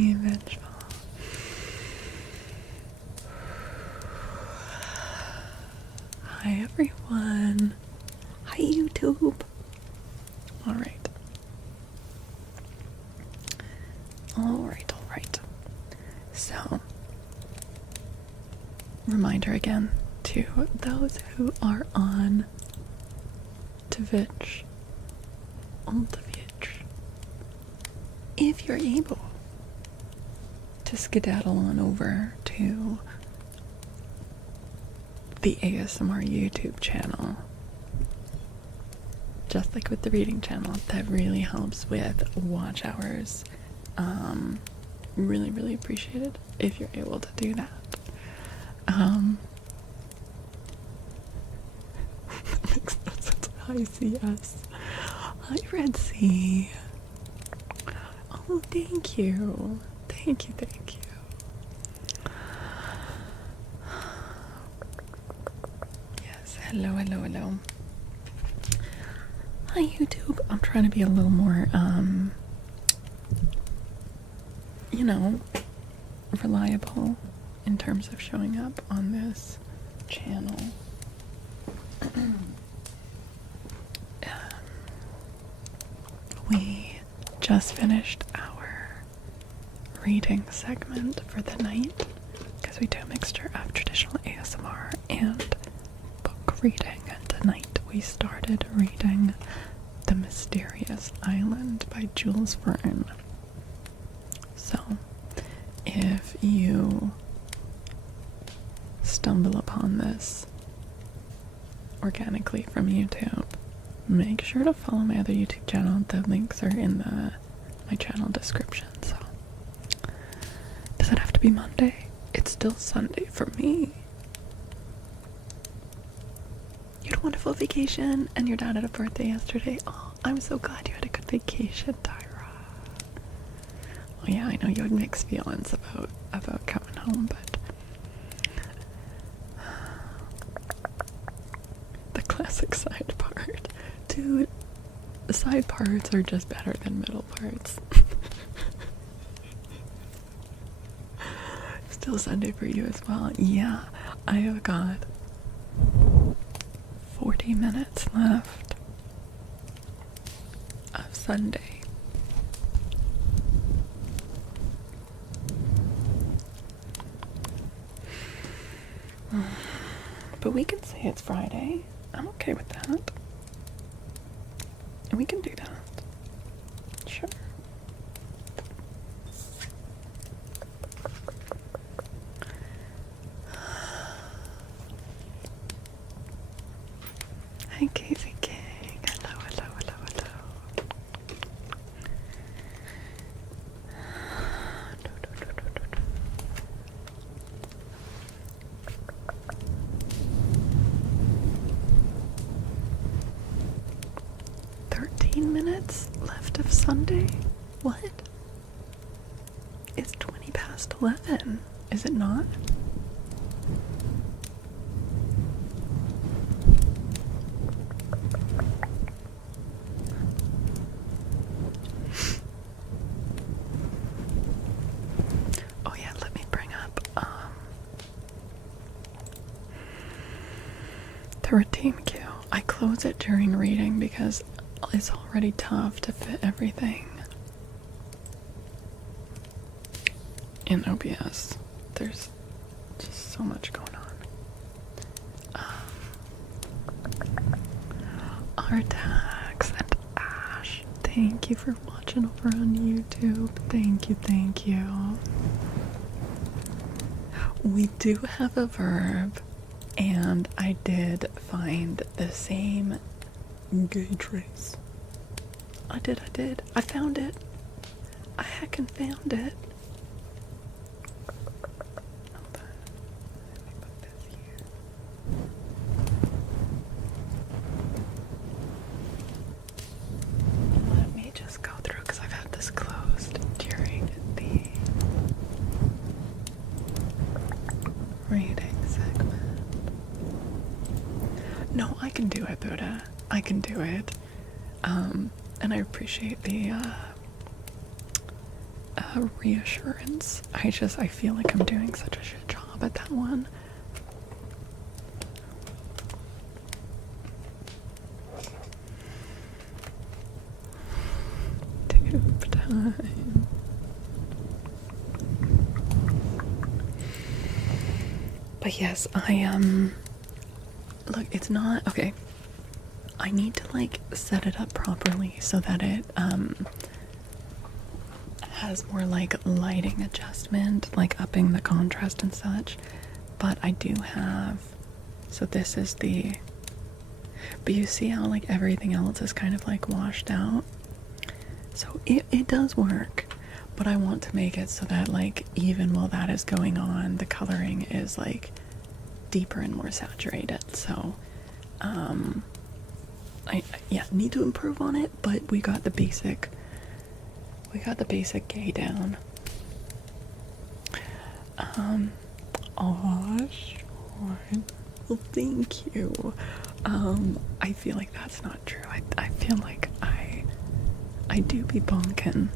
be vengeful. Hi everyone. Hi YouTube. Alright. Alright. So, reminder again to those who are on Twitch, if you're able to skedaddle on over to the ASMR YouTube channel, just like with the reading channel, that really helps with watch hours. Really appreciate it if you're able to do that. That makes no sense. Hi CS. Hi Red Sea. Oh, thank you. Thank you. Yes, hello. Hi YouTube. I'm trying to be a little more, reliable in terms of showing up on this channel. We just finished our reading segment for the night because we do a mixture of traditional ASMR and book reading, and tonight we started reading The Mysterious Island by Jules Verne. So, if you stumble upon this organically from YouTube, make sure to follow my other YouTube channel. The links are in my channel description. So, does it have to be Monday? It's still Sunday for me. You had a wonderful vacation, and your dad had a birthday yesterday. Oh, I'm so glad you had a good vacation, Tyra. Oh yeah, I know you had mixed feelings about coming home, but the classic side part. Dude, the side parts are just better than middle parts. Still Sunday for you as well. Yeah, I have got 40 minutes left of Sunday. But we can say it's Friday. I'm okay with that. And we can do that. Sure. Hi, Casey King. Hello. 13 minutes left of Sunday? What? It's 20 past 11, is it not? Oh yeah, let me bring up the routine queue. I close it during reading because it's already tough to fit everything in OBS. There's just so much going on. Artax and Ash, thank you for watching over on YouTube. Thank you. We do have a verb, and I did find the same gay trace. I did. I found it. I heckin' found it. Hold on. Let me put this here. Let me just go through, because I've had this closed during the reading segment. No, I can do it, Buddha. I can do it. And I appreciate the reassurance. I feel like I'm doing such a shit job at that one. Tube time. But yes, look, it's not okay. I need to like set it up properly so that it has more like lighting adjustment, like upping the contrast and such. But I do have, so this is the, but you see how like everything else is kind of like washed out? So it does work, but I want to make it so that like even while that is going on, the coloring is like deeper and more saturated. So I need to improve on it, but we got the basic gay down. Sure. Well, thank you. I feel like that's not true. I feel like I do be bonkin'.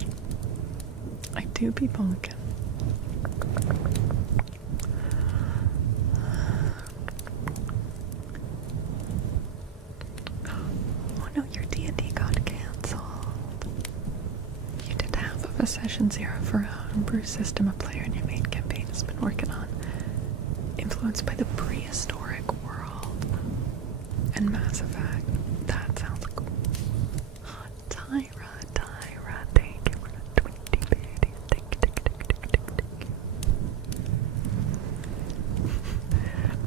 I do be bonkin'. Oh no, your D&D got cancelled. You did half of a session 0 for a homebrew system a player in your main campaign has been working on. Influenced by the prehistoric world and Mass Effect. That sounds cool. Tyra, thank you for the 20 biddies. Thank you.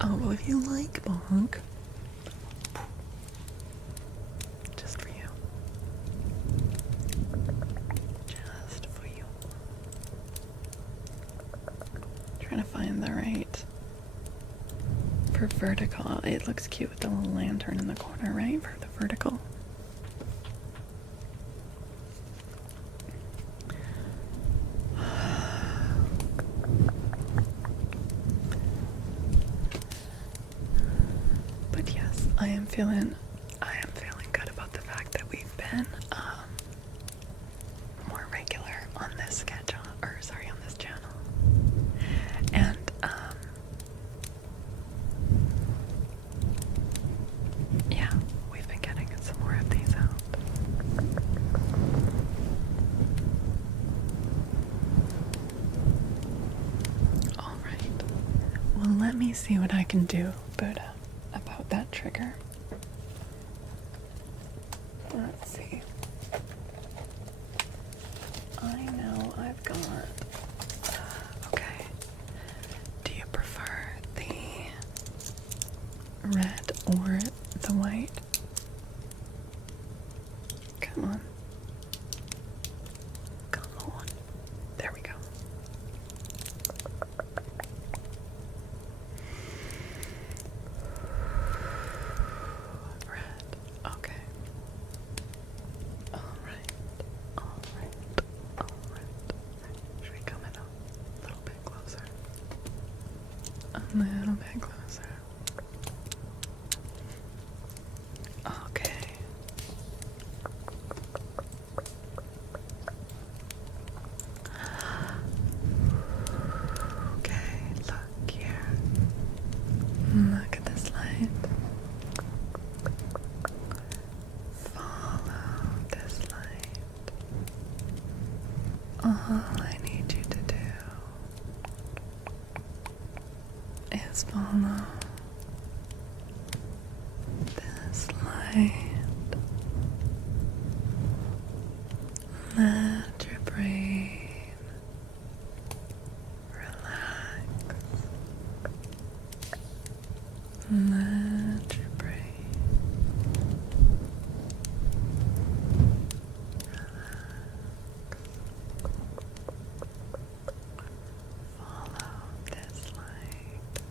Oh, well, if you like bonk, just for you. Just for you. Trying to find the right. For vertical, it looks cute with the little lantern in the corner, right? For the vertical. But yes, I am feeling good about the fact that we've been more regular on this on this channel. And yeah, we've been getting some more of these out. Alright. Well, let me see what I can do, Buddha, about that trigger. Let's see. I know I've got... Okay. Do you prefer the red or the white? Come on. Come on. There we go. Red. Okay. Alright. Should we come in a little bit closer? A little bit closer. Okay. Okay, look here. Look at this light. Follow this light. All I need you to do is follow this light. Let your brain relax. Let your brain follow this light.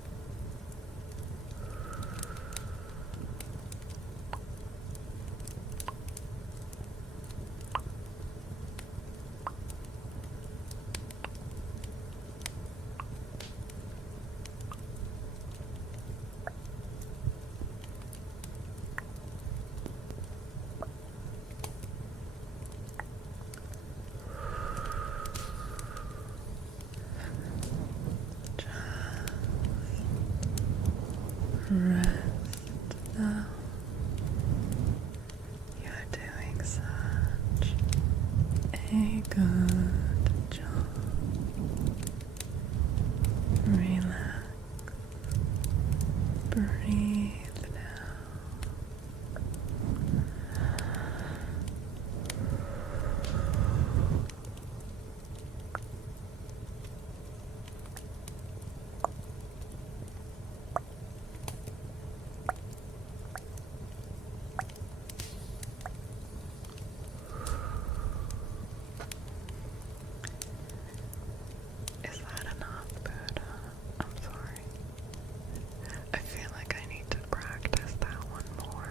rest now. You're doing such a good job. Relax. Breathe now. Is that enough, Buddha? I'm sorry. I feel like I need to practice that one more.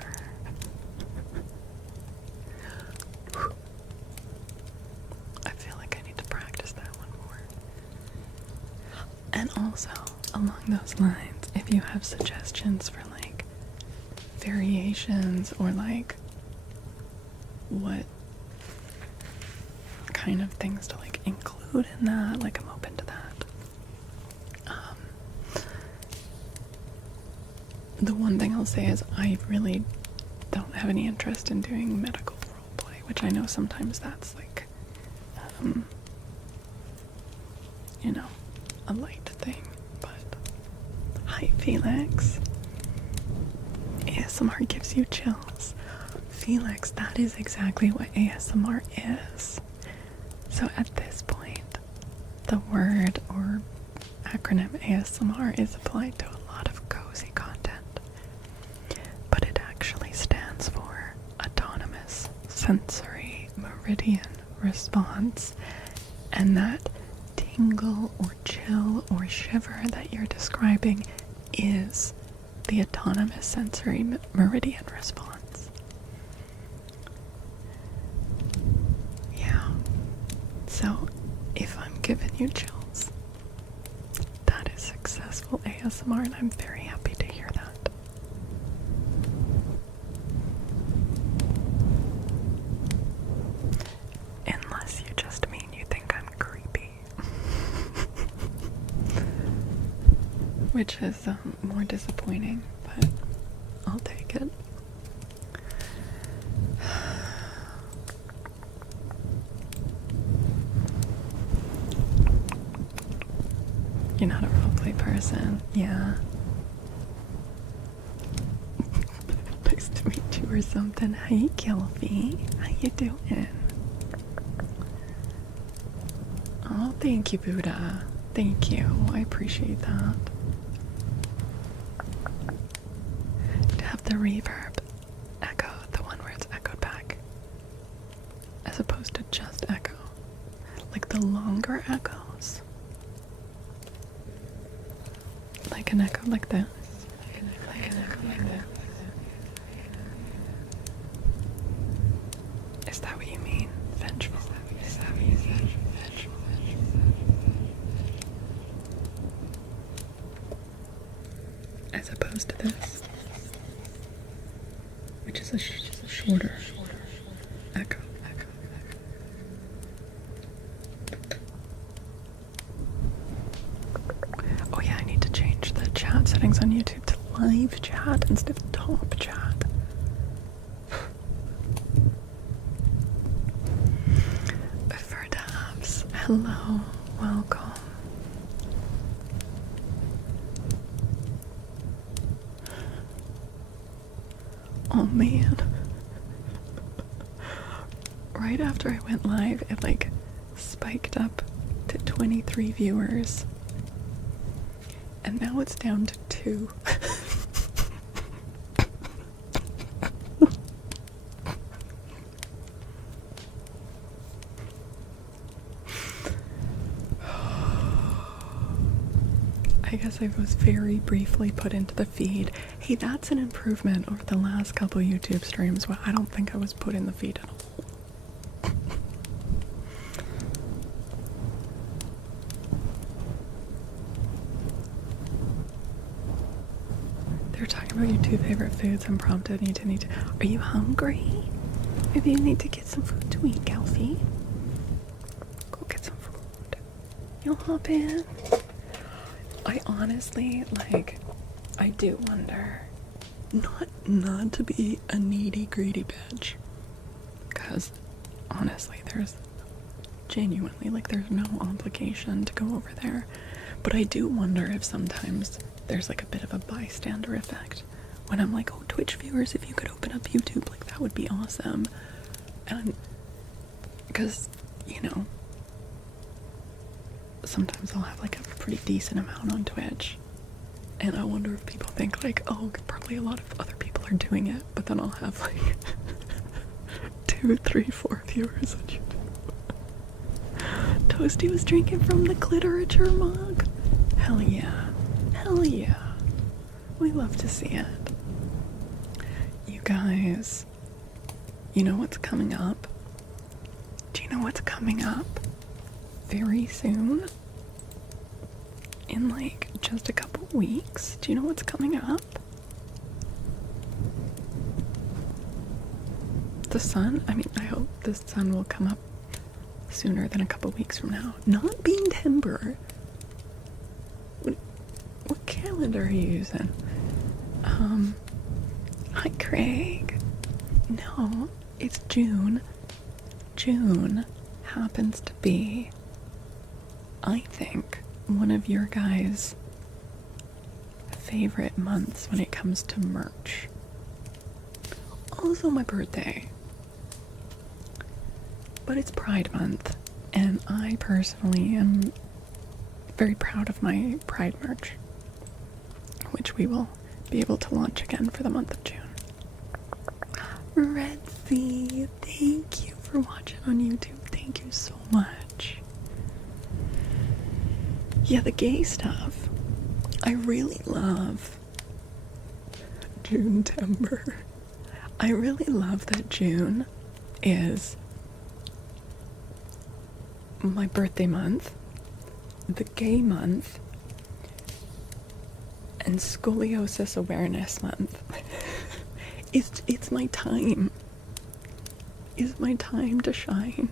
I feel like I need to practice that one more. And also, along those lines, if you have suggestions for like variations or like what kind of things to like include in that, like I'm open to that. The one thing I'll say is I really don't have any interest in doing medical roleplay, which I know sometimes that's like, you know, a light thing, but hi Felix. ASMR gives you chills. Felix, that is exactly what ASMR is. So at this point, the word or acronym ASMR is applied to a lot of cozy content, but it actually stands for Autonomous Sensory Meridian Response, and that tingle or chill or shiver that you're describing is the autonomous sensory meridian response. Yeah. So if I'm giving you chills, that is successful ASMR, and I'm very happy to hear that. Unless you just mean you think I'm creepy. Which is more disappointing, but I'll take it. You're not a roleplay person, yeah. Nice to meet you or something. Hey, Kelvy, how you doing? Oh, thank you, Buddha. Thank you. I appreciate that. To have the reverb echo, the one where it's echoed back, as opposed to just echo. Like the longer echoes. Like an echo like this. Like an echo like this. Is that what you mean? Vengeful. Is that what you mean? Vengeful. As opposed to this, which is a shorter echo. Oh yeah, I need to change the chat settings on YouTube to live chat instead of top chat. Vertaps, hello, welcome. Oh man. Right after I went live, it like spiked up to 23 viewers. And now it's down to 2. I guess I was very briefly put into the feed. Hey, that's an improvement over the last couple YouTube streams where I don't think I was put in the feed at all. They're talking about your 2 favorite foods and prompted you to need to. Are you hungry? Maybe you need to get some food to eat, Galfie. Go get some food. You'll hop in. I honestly, like, I do wonder, not to be a needy, greedy bitch, because honestly, there's genuinely, like, there's no obligation to go over there, but I do wonder if sometimes there's like a bit of a bystander effect when I'm like, oh, Twitch viewers, if you could open up YouTube, like, that would be awesome. And because, you know, sometimes I'll have like a pretty decent amount on Twitch, and I wonder if people think like, oh, probably a lot of other people are doing it, but then I'll have like 2, 3, 4 viewers on YouTube. Toasty was drinking from the cliterature mug. Hell yeah. Hell yeah. We love to see it. You guys, you know what's coming up? Do you know what's coming up very soon? In like just a couple weeks. Do you know what's coming up? The sun? I mean, I hope the sun will come up sooner than a couple weeks from now. Not being timber. What calendar are you using? Hi Craig. No, it's June. June happens to be, I think, one of your guys' favorite months when it comes to merch. Also my birthday. But it's Pride Month, and I personally am very proud of my Pride merch, which we will be able to launch again for the month of June. Red Sea, thank you for watching on YouTube. Thank you so much. Yeah, the gay stuff. I really love June-tember. I really love that June is my birthday month, the gay month, and scoliosis awareness month. It's my time. It's my time to shine.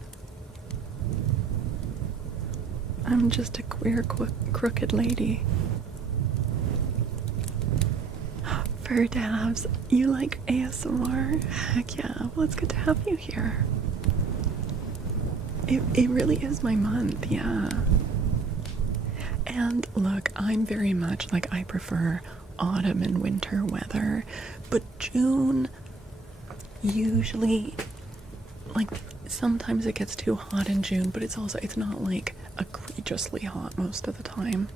I'm just a queer, crooked lady. Verdabs, you like ASMR? Heck yeah, well, it's good to have you here. It really is my month, yeah. And look, I'm very much like, I prefer autumn and winter weather, but June, usually, like, sometimes it gets too hot in June, but it's not like egregiously hot most of the time.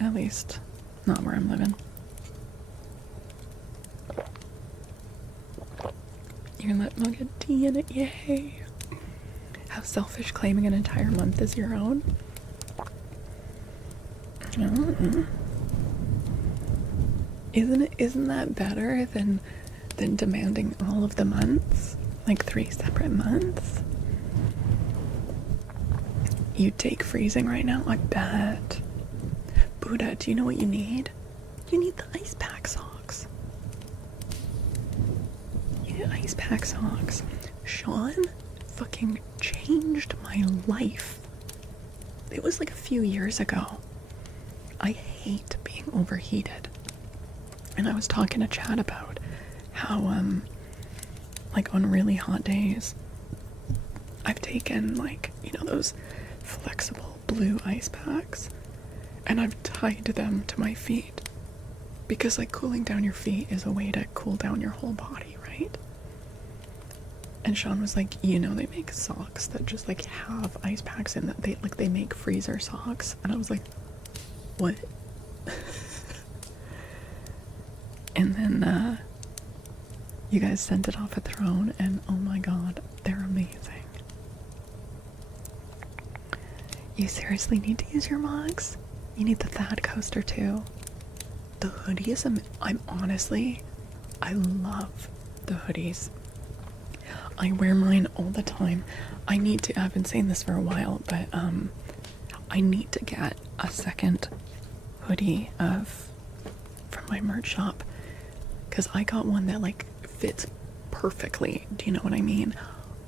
At least, not where I'm living. You can let Mug get tea in it, yay! How selfish, claiming an entire month as your own. Isn't that better than demanding all of the months? Like 3 separate months? You take freezing right now? I bet. Buddha, do you know what you need? You need the ice pack socks. You need ice pack socks. Sean fucking changed my life. It was like a few years ago. I hate being overheated. And I was talking to Chad about how, like, on really hot days, I've taken, like, you know, those flexible blue ice packs, and I've tied them to my feet. Because, like, cooling down your feet is a way to cool down your whole body, right? And Sean was like, you know, they make socks that just, like, have ice packs in that. They make freezer socks. And I was like, what? And then, you guys sent it off a throne, and oh my god, they're amazing. You seriously need to use your mugs? You need the Thad coaster too. The hoodies, I love the hoodies. I wear mine all the time. I've been saying this for a while, but I need to get a second hoodie from my merch shop, because I got one that like fits perfectly. Do you know what I mean?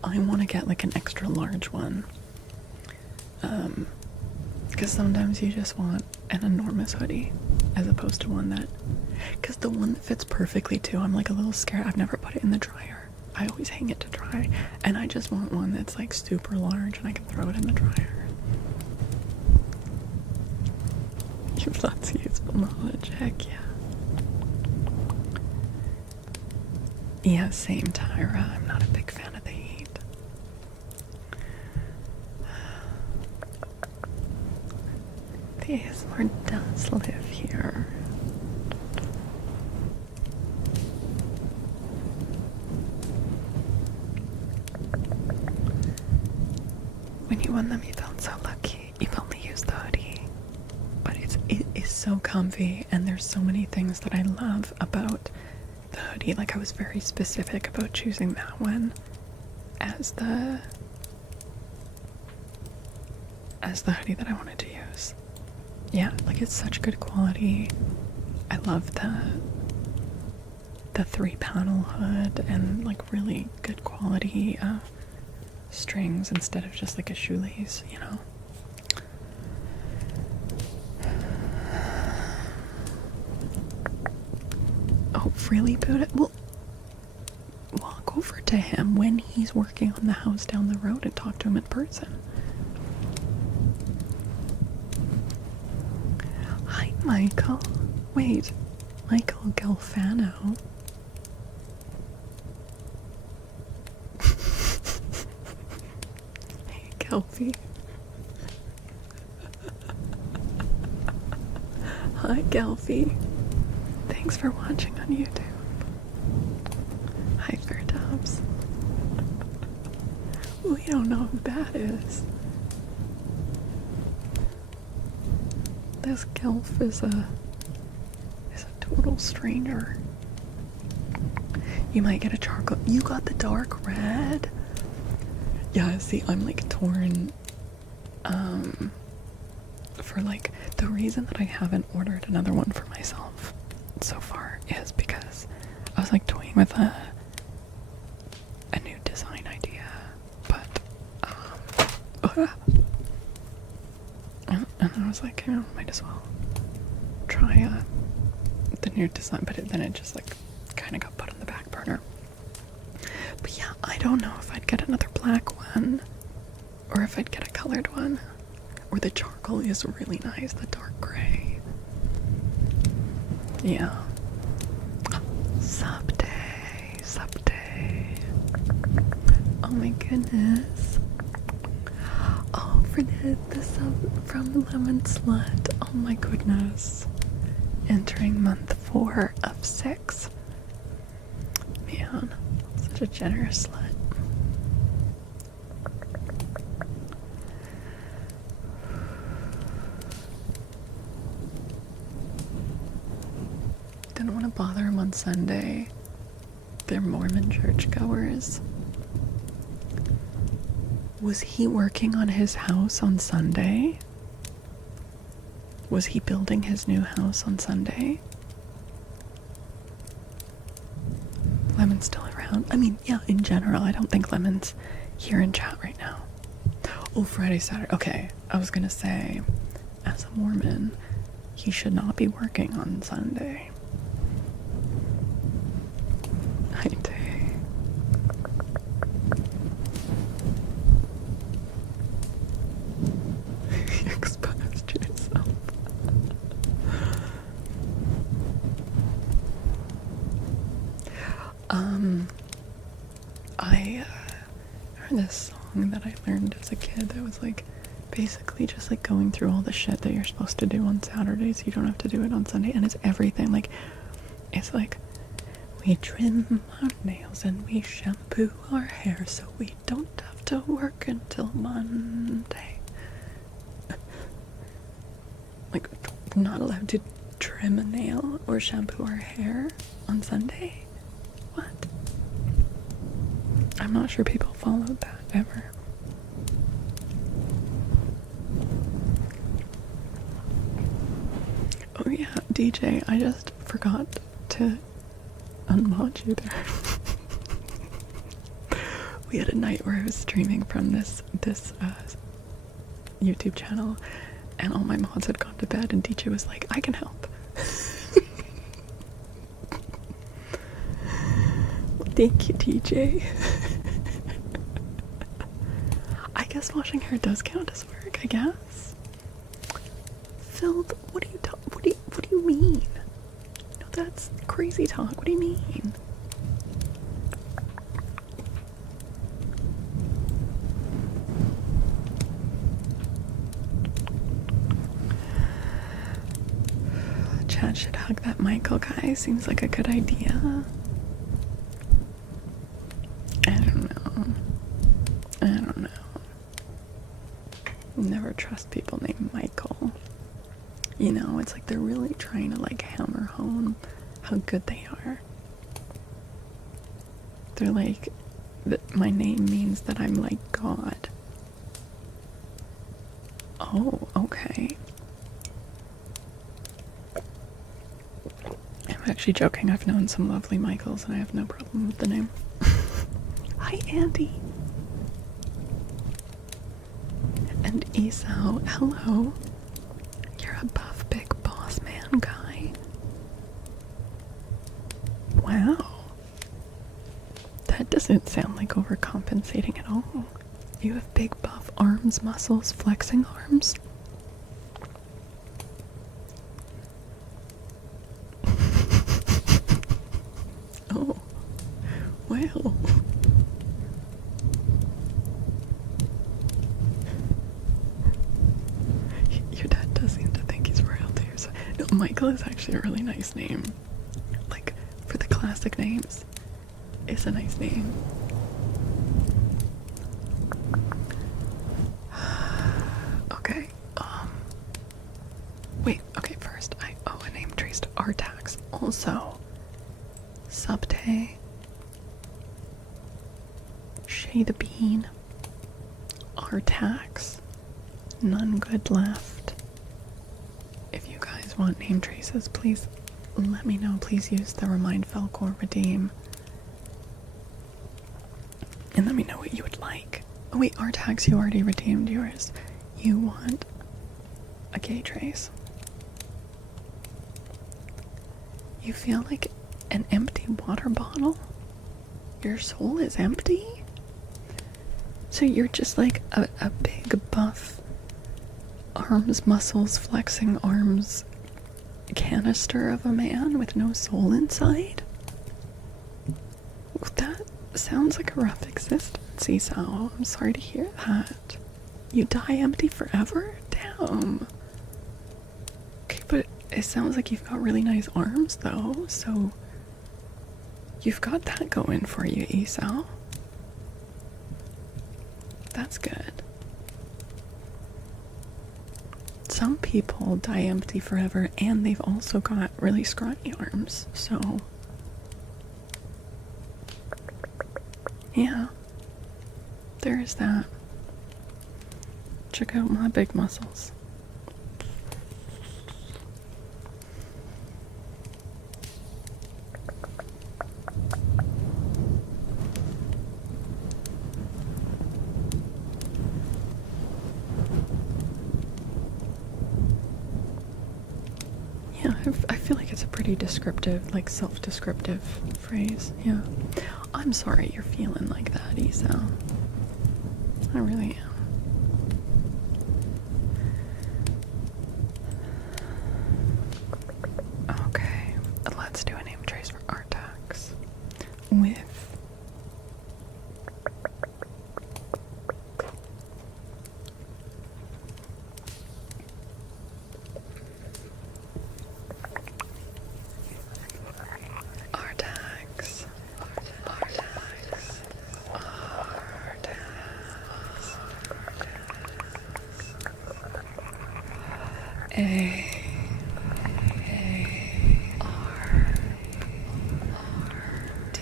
I want to get like an extra large one, Because sometimes you just want an enormous hoodie as opposed to one that, because the one that fits perfectly too, I'm like a little scared. I've never put it in the dryer. I always hang it to dry, and I just want one that's like super large and I can throw it in the dryer. You have lots of useful knowledge, heck yeah. Yeah, same, Tyra. I'm not a big fan of the heat. The ASMR does live here. When you won them, you felt so lucky. You've only used the hoodie. But it is so comfy, and there's so many things that I love about the hoodie. Like, I was very specific about choosing that one as the hoodie that I wanted to use. Yeah, like, it's such good quality. I love the 3-panel hood and like really good quality strings instead of just like a shoelace, you know. Oh, really, Buddha? Well, walk over to him when he's working on the house down the road and talk to him in person. Hi, Michael. Wait, Michael Galfano. Hey, Gelfie. Hi, Gelfie. Thanks for watching on YouTube. Hi, Fairtops. We don't know who that is. This Gelf is a total stranger. You might get a charcoal. You got the dark red? Yeah, see, I'm like torn. For like, the reason that I haven't ordered another one for myself so far is because I was like toying with a new design idea, but and I was like, you know, might as well try the new design, but then it just like kind of got put on the back burner. But yeah, I don't know if I'd get another black one or if I'd get a colored one. Or the charcoal is really nice, the dark gray. Yeah. Sub day. Oh my goodness. Oh, for the sub from Lemon Slut. Oh my goodness. Entering month 4 of 6. Man, such a generous slut. Didn't want to bother him on Sunday. They're Mormon churchgoers. Was he working on his house on Sunday? Was he building his new house on Sunday? Lemon's still around? I mean, yeah, in general, I don't think Lemon's here in chat right now. Oh, Friday, Saturday. Okay, I was gonna say, as a Mormon, he should not be working on Sunday. Hi, Tay. You exposed yourself. I heard this song that I learned as a kid that was like basically just like going through all the shit that you're supposed to do on Saturdays. You don't have to do it on Sunday, and it's everything. Like, it's like, we trim our nails and we shampoo our hair so we don't have to work until Monday. Like, we're not allowed to trim a nail or shampoo our hair on Sunday? What? I'm not sure people followed that ever. Oh yeah, DJ, I just forgot to unmod you there. We had a night where I was streaming from this YouTube channel, and all my mods had gone to bed, and DJ was like, I can help. Thank you, DJ. I guess washing hair does count as work, I guess. Phil, what do you mean? No, that's crazy talk. What do you mean? Chad should hug that Michael guy. Seems like a good idea. I don't know. Never trust people named Michael. You know, it's like they're really trying to like hammer home how good they are. They're like, my name means that I'm like God. Oh, okay. I'm actually joking. I've known some lovely Michaels and I have no problem with the name. Hi, Andy. And Esau, hello. You're a buff big boss man guy. Wow. That doesn't sound like overcompensating at all. You have big buff arms, muscles, flexing arms. Oh, wow. Your dad does seem to think he's royalty or so. No, Michael is actually a really nice name. Like, for the classic names, it's a nice name. Okay, wait, okay, first, I owe a name trace to Artax. Also, Subte, Shay the Bean, Artax, none good left. If you guys want name traces, please let me know. Please use the Remind Faolkor redeem. And let me know what you would like. Oh wait, Artax, you already redeemed yours. You want a gay trace. You feel like an empty water bottle? Your soul is empty? So you're just like a big buff arms, muscles, flexing arms canister of a man with no soul inside? That sounds like a rough existence, Esau. I'm sorry to hear that. You die empty forever? Damn. Okay, but it sounds like you've got really nice arms, though, so you've got that going for you, Esau. That's good. Some people die empty forever, and they've also got really scrawny arms, so yeah, there is that. Check out my big muscles. Yeah, I feel like it's a pretty descriptive, like self-descriptive phrase, yeah. I'm sorry you're feeling like that, Esau. I really am. Okay, let's do a name trace for Artax with Artax. A R D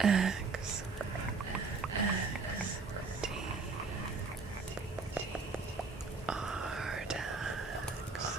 X D Artax.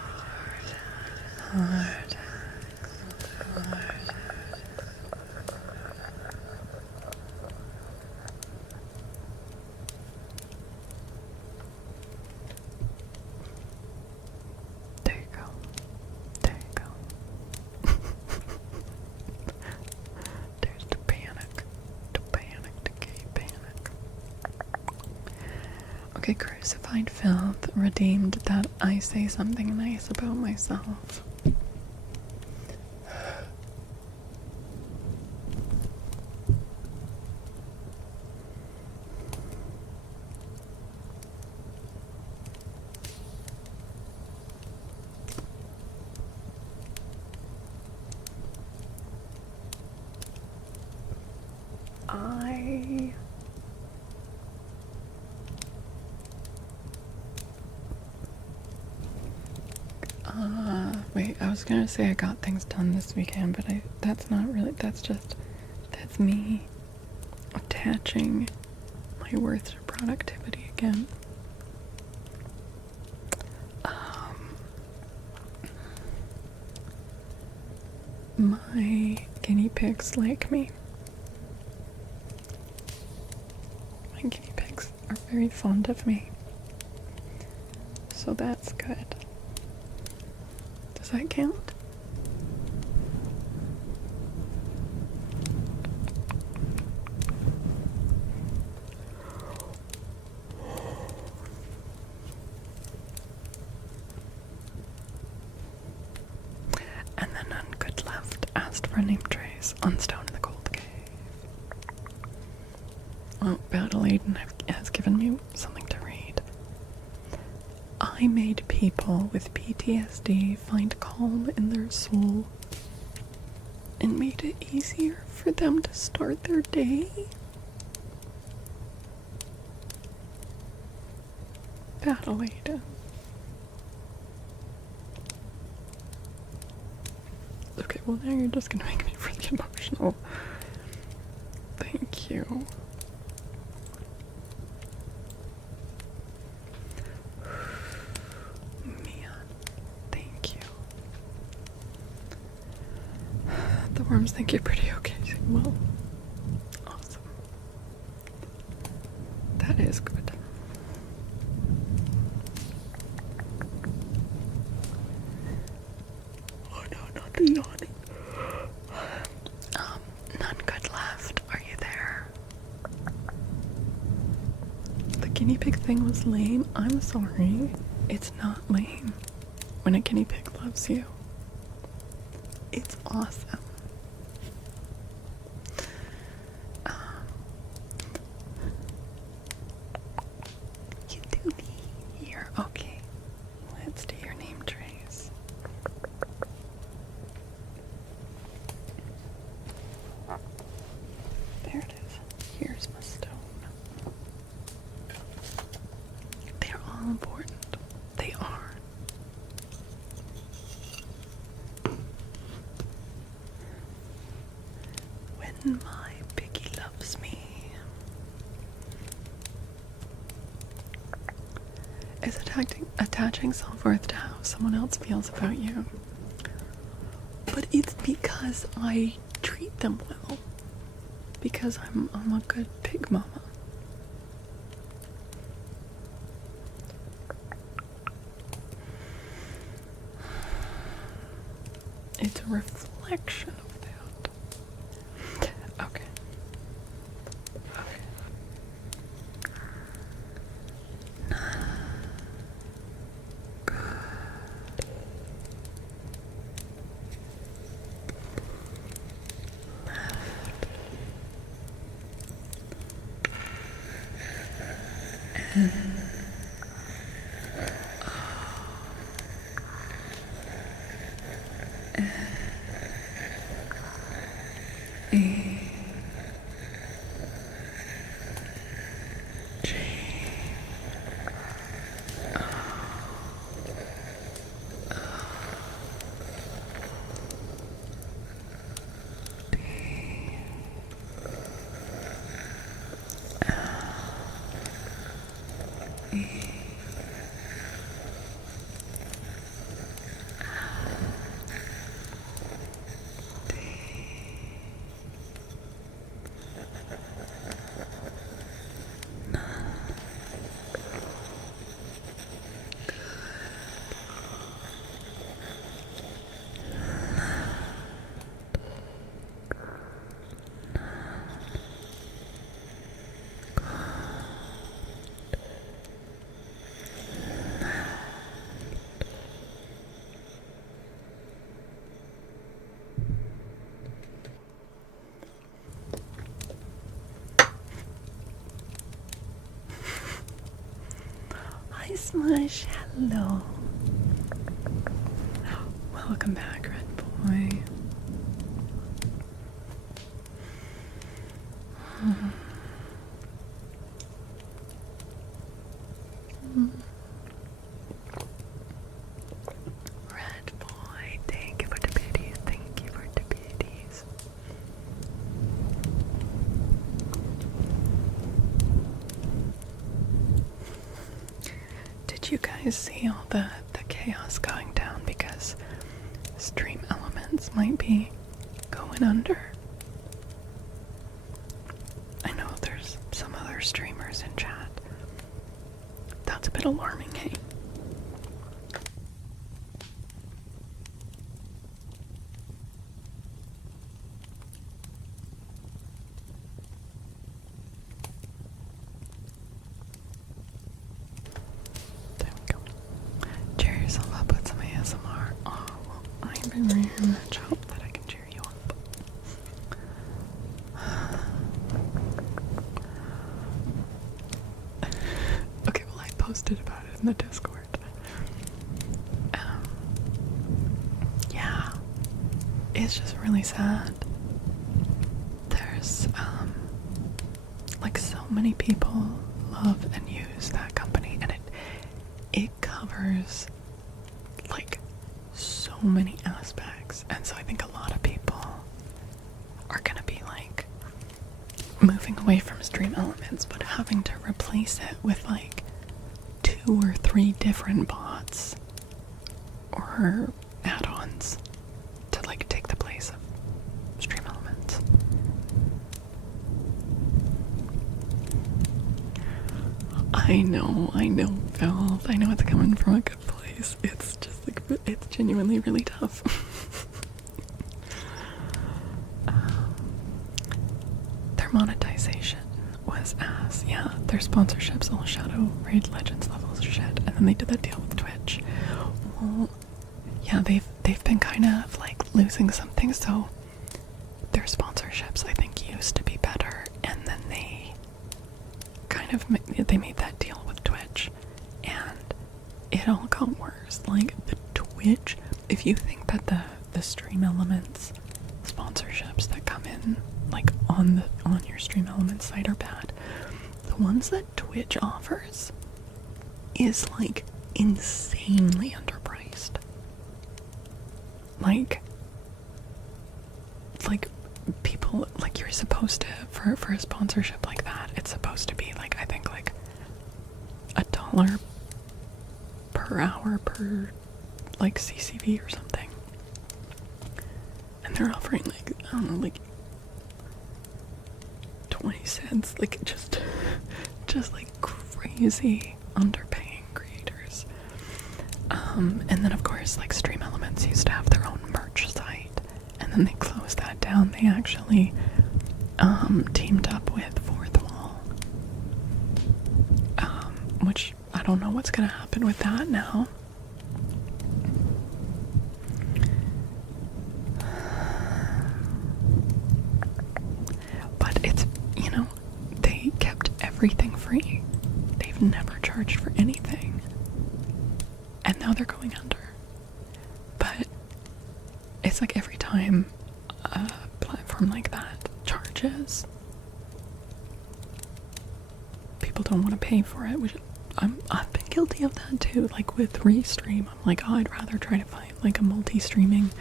Okay, crucified filth, redeemed that I say something nice about myself. Wait, I was gonna say I got things done this weekend, but that's not really, that's me attaching my worth to productivity again. My guinea pigs like me. My guinea pigs are very fond of me. So that's good. Does that count? And then none good left asked for name trace on Stone in the Cold Cave. Well, Battle Aiden has given me something to read. I made people with PTSD find calm in their soul and made it easier for them to start their day. Battle Aiden. Okay, well now you're just gonna make me really emotional. Thank you. Man, thank you. The worms think you're pretty okay. Well, awesome. That is good. Oh no, not the yawning. None good left. Are you there? The guinea pig thing was lame. I'm sorry. It's not lame when a guinea pig loves you. It's awesome. You do me here. Okay. Let's do your name trace. There it is. Here's my stone. They're all important. They are. When my piggy loves me. Is attaching self-worth to how someone else feels about you. But it's because I treat them well. Because I'm a good pig mama. It's a reflection of that. Okay. Hi Smush, hello. Welcome back, Red Boy. Red Boy, thank you for the biddies, thank you for the biddies. Did you guys see all the chaos going down because Stream Elements might be going under? I know there's some other streamers in chat. That's a bit alarming, hey? There we go. Cheer yourself up with some ASMR. Oh, well, I'm very much hope that I can cheer you up. Okay, well, I posted about it in the Discord. Yeah, it's just really sad. There's, like, so many people love and use that company, and it covers, like, so many aspects, and so I think a lot of people are gonna be, like, moving away from Stream Elements, but having to replace it with, like, 2 or 3 different bots or add-ons to, like, take the place of Stream Elements. I know, Phil. I know it's coming from a good place. It's just, like, it's genuinely really tough. Their monetization was ass. Yeah, their sponsorships all Shadow Raid Legends levels shit, and then they did that deal with Twitch. Well, yeah, they've been kind of like losing some things, so their sponsorships I think used to be better, and then they kind of they made that deal with Twitch, and it all got worse. Like the Twitch, if you think that the Stream Elements sponsorships that come in like on your Stream Elements site are bad, the ones that Twitch offers is like insanely underpriced. Like people, like, you're supposed to, for a sponsorship like that, it's supposed to be like, I think like $1 per hour per like CCV or something, and they're offering like, I don't know, like 20 cents, like just like crazy underpaying creators. And then of course, like, Stream Elements used to have their own merch site, and then they closed that down. They actually teamed up with Fourth Wall, which I don't know what's gonna happen with that now. But it's, you know, they kept everything free. They've never charged for anything. And now they're going under. But it's like every time a platform like that charges, people don't want to pay for it, which I've been guilty of that too. Like with Restream, I'm like, oh, I'd rather try to find like a multi-streaming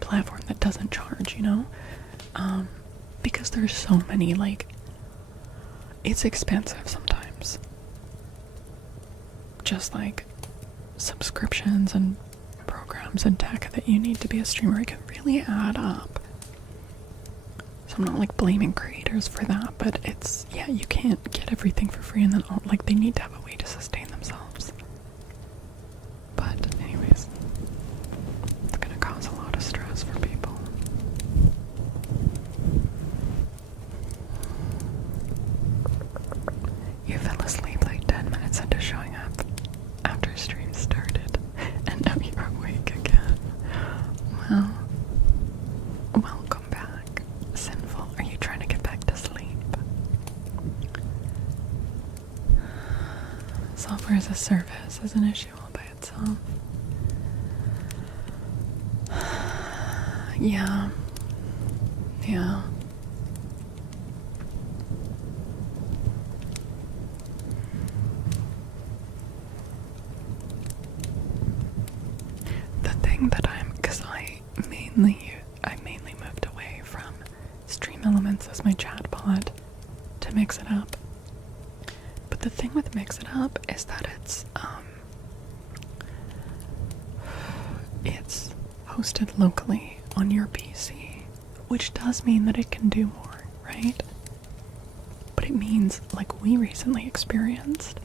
platform that doesn't charge, you know? Because there's so many, like, it's expensive sometimes. Just like subscriptions and programs and tech that you need to be a streamer, it can really add up. So I'm not like blaming creators for that, but it's, yeah, you can't get everything for free, and then like they need to have a way to sustain themselves. But anyways, it's gonna cause a lot of stress for people. You fell asleep like 10 minutes into showing up after stream started, and now you're awake again. Well, welcome back. Sinful, are you trying to get back to sleep? software as a service is an issue all by itself. Yeah. Yeah. The thing that because I mainly moved away from Stream Elements as my chatbot to Mix It Up. But the thing with Mix It Up is that it's hosted locally on your PC, which does mean that it can do more, right? But it means, like we recently experienced,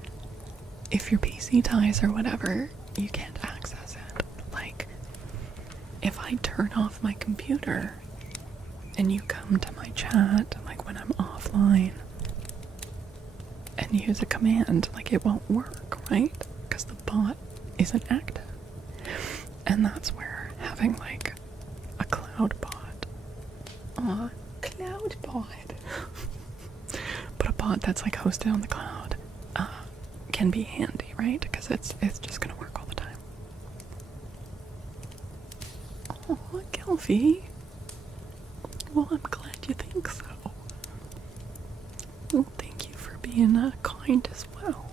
if your PC dies or whatever, you can't access it. Like, if I turn off my computer and you come to my chat, like when I'm offline, and use a command, like it won't work, right? Because the bot isn't active. And that's where having like a cloud bot, but a bot that's like hosted on the cloud, can be handy, right? Because it's just gonna work all the time. Oh, Kelvy. Well, I'm glad you think so. Well, thank you for being kind as well.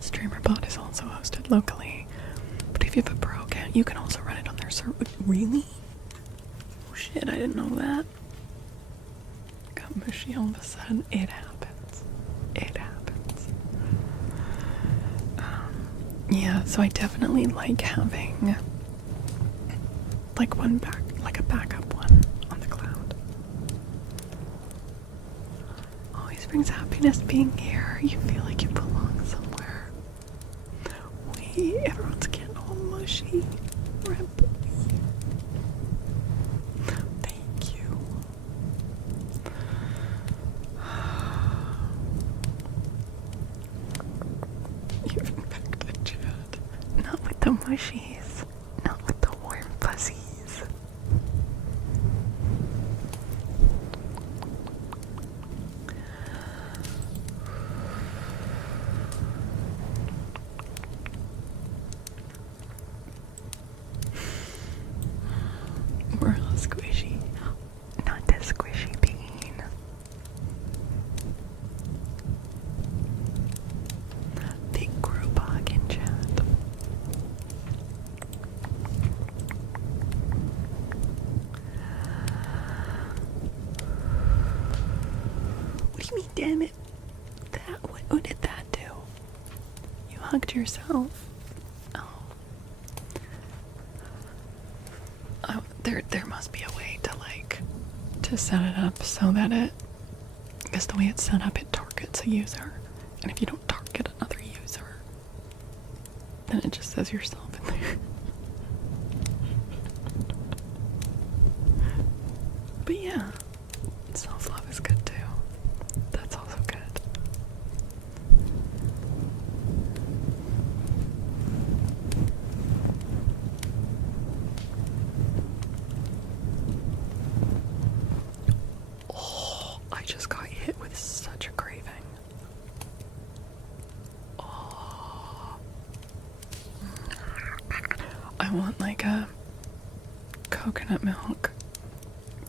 StreamerBot is also hosted locally, but if you have a pro account, you can also run it on their server. Really? Oh shit, I didn't know that. Got mushy all of a sudden. It happens. It happens. Yeah, so I definitely like having like a backup one on the cloud. Always brings happiness being here. You feel like you belong somewhere. Wait, everyone's getting all mushy. Red boy. Thank you. You've infected chat. Not with the mushies. Not with the warm fuzzies. We're all squishy. Not the squishy bean. Big group hug in chat. What do you mean, damn it? What did that do? You hugged yourself. Oh, there must be a way to set it up so that because the way it's set up, it targets a user, and if you don't target another user, then it just says yourself in there. But yeah, self-love is good too. That's also good. I just got hit with such a craving. Oh. I want like a coconut milk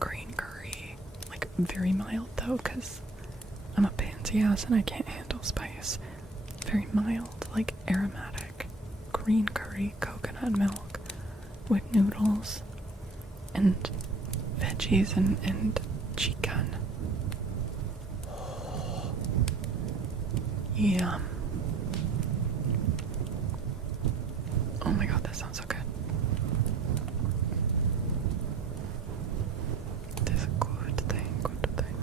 green curry. Like very mild though, because I'm a pansy ass and I can't handle spice. Very mild, like aromatic green curry, coconut milk with noodles and veggies and chicken. Yeah. Oh my god, that sounds so good. This is a good thing, good thing.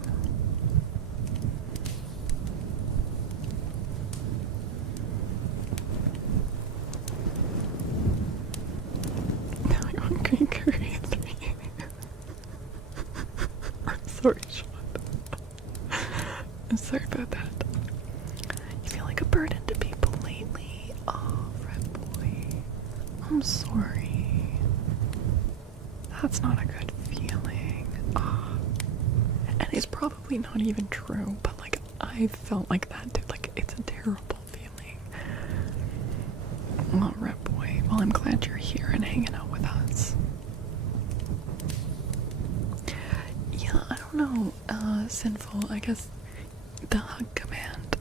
Now I want green curry at 3. I'm sorry, Sean. I'm sorry about that. You feel like a burden to people lately. Oh, Red boy. I'm sorry. That's not a good feeling. Ah. And it's probably not even true, but like I felt like that too. Like it's a terrible feeling. Oh, Red Boy. Well, I'm glad you're here and hanging out with us. Yeah, I don't know. Sinful. I guess the hug command.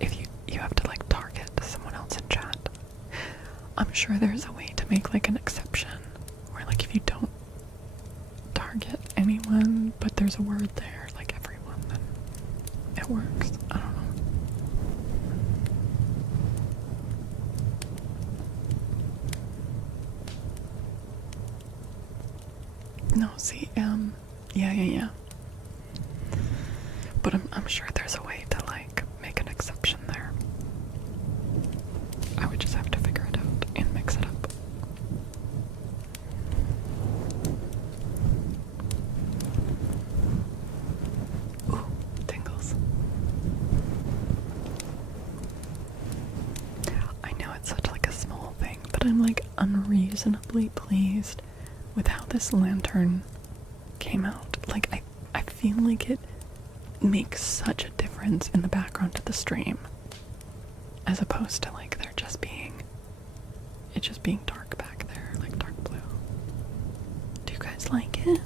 If you have to like target someone else in chat. I'm sure there's a way to make like an exception where like if you don't target anyone, but there's a word there, like everyone, then it works. I don't know. No, see, yeah. But I'm sure there's a way to like make an exception there. I would just have to figure it out and mix it up. Ooh, tingles. I know it's such like a small thing, but I'm like unreasonably pleased with how this lantern came out. Like I feel like it makes such a difference in the background to the stream, as opposed to like it just being dark back there, like dark blue. Do you guys like it?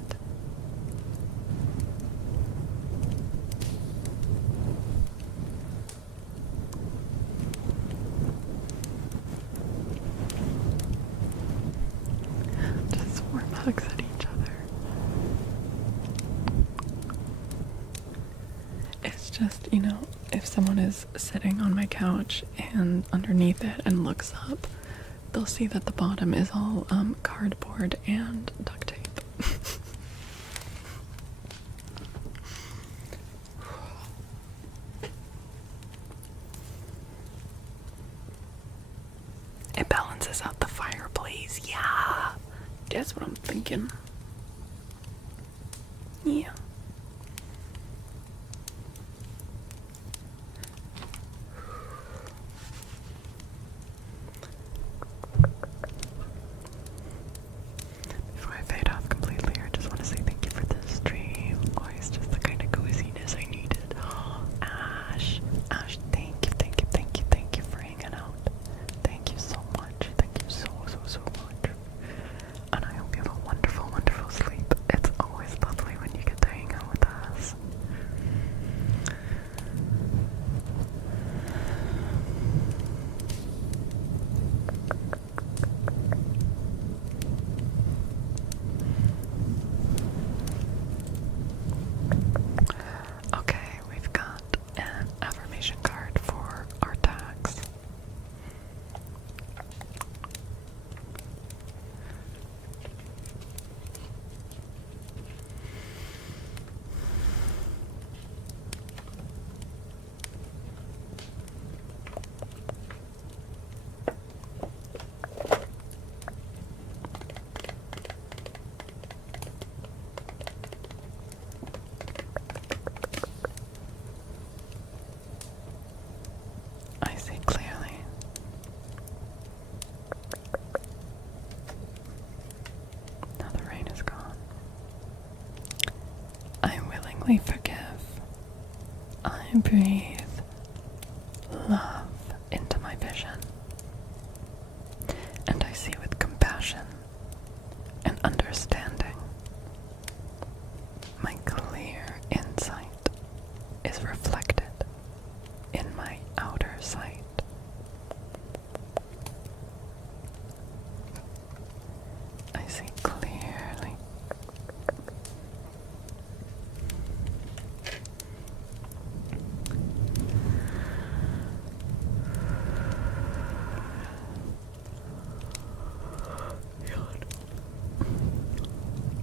Just warm hugs at each other. It's just, if someone is sitting on my couch and underneath it and looks up, they'll see that the bottom is all cardboard and duct tape. It balances out the fireplace. Yeah, that's what I'm thinking. Yeah. Before I fade off completely, I just want to say thank you for this stream. Always just the kind of coziness I needed. Ash, thank you for hanging out. Thank you so much. Thank you so much. And I hope you have a wonderful, wonderful sleep. It's always lovely when you get to hang out with us. Okay, we've got an affirmation card for our tags. I see clearly. Now the rain is gone. I willingly forgive. I breathe love into my vision. And I see with compassion and understanding. My clear insight is reflected in my outer sight. I see clearly.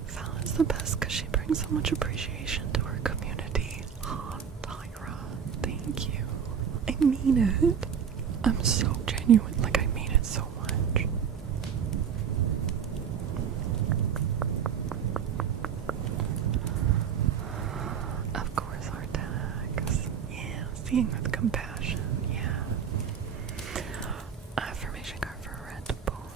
Val is the best because she brings so much appreciation to her community. Oh, Tyra, thank you. I mean it. I'm so genuine. Like, I mean it so much. Of course, our tags. Yeah, seeing with compassion. Yeah. Affirmation card for Red Bull.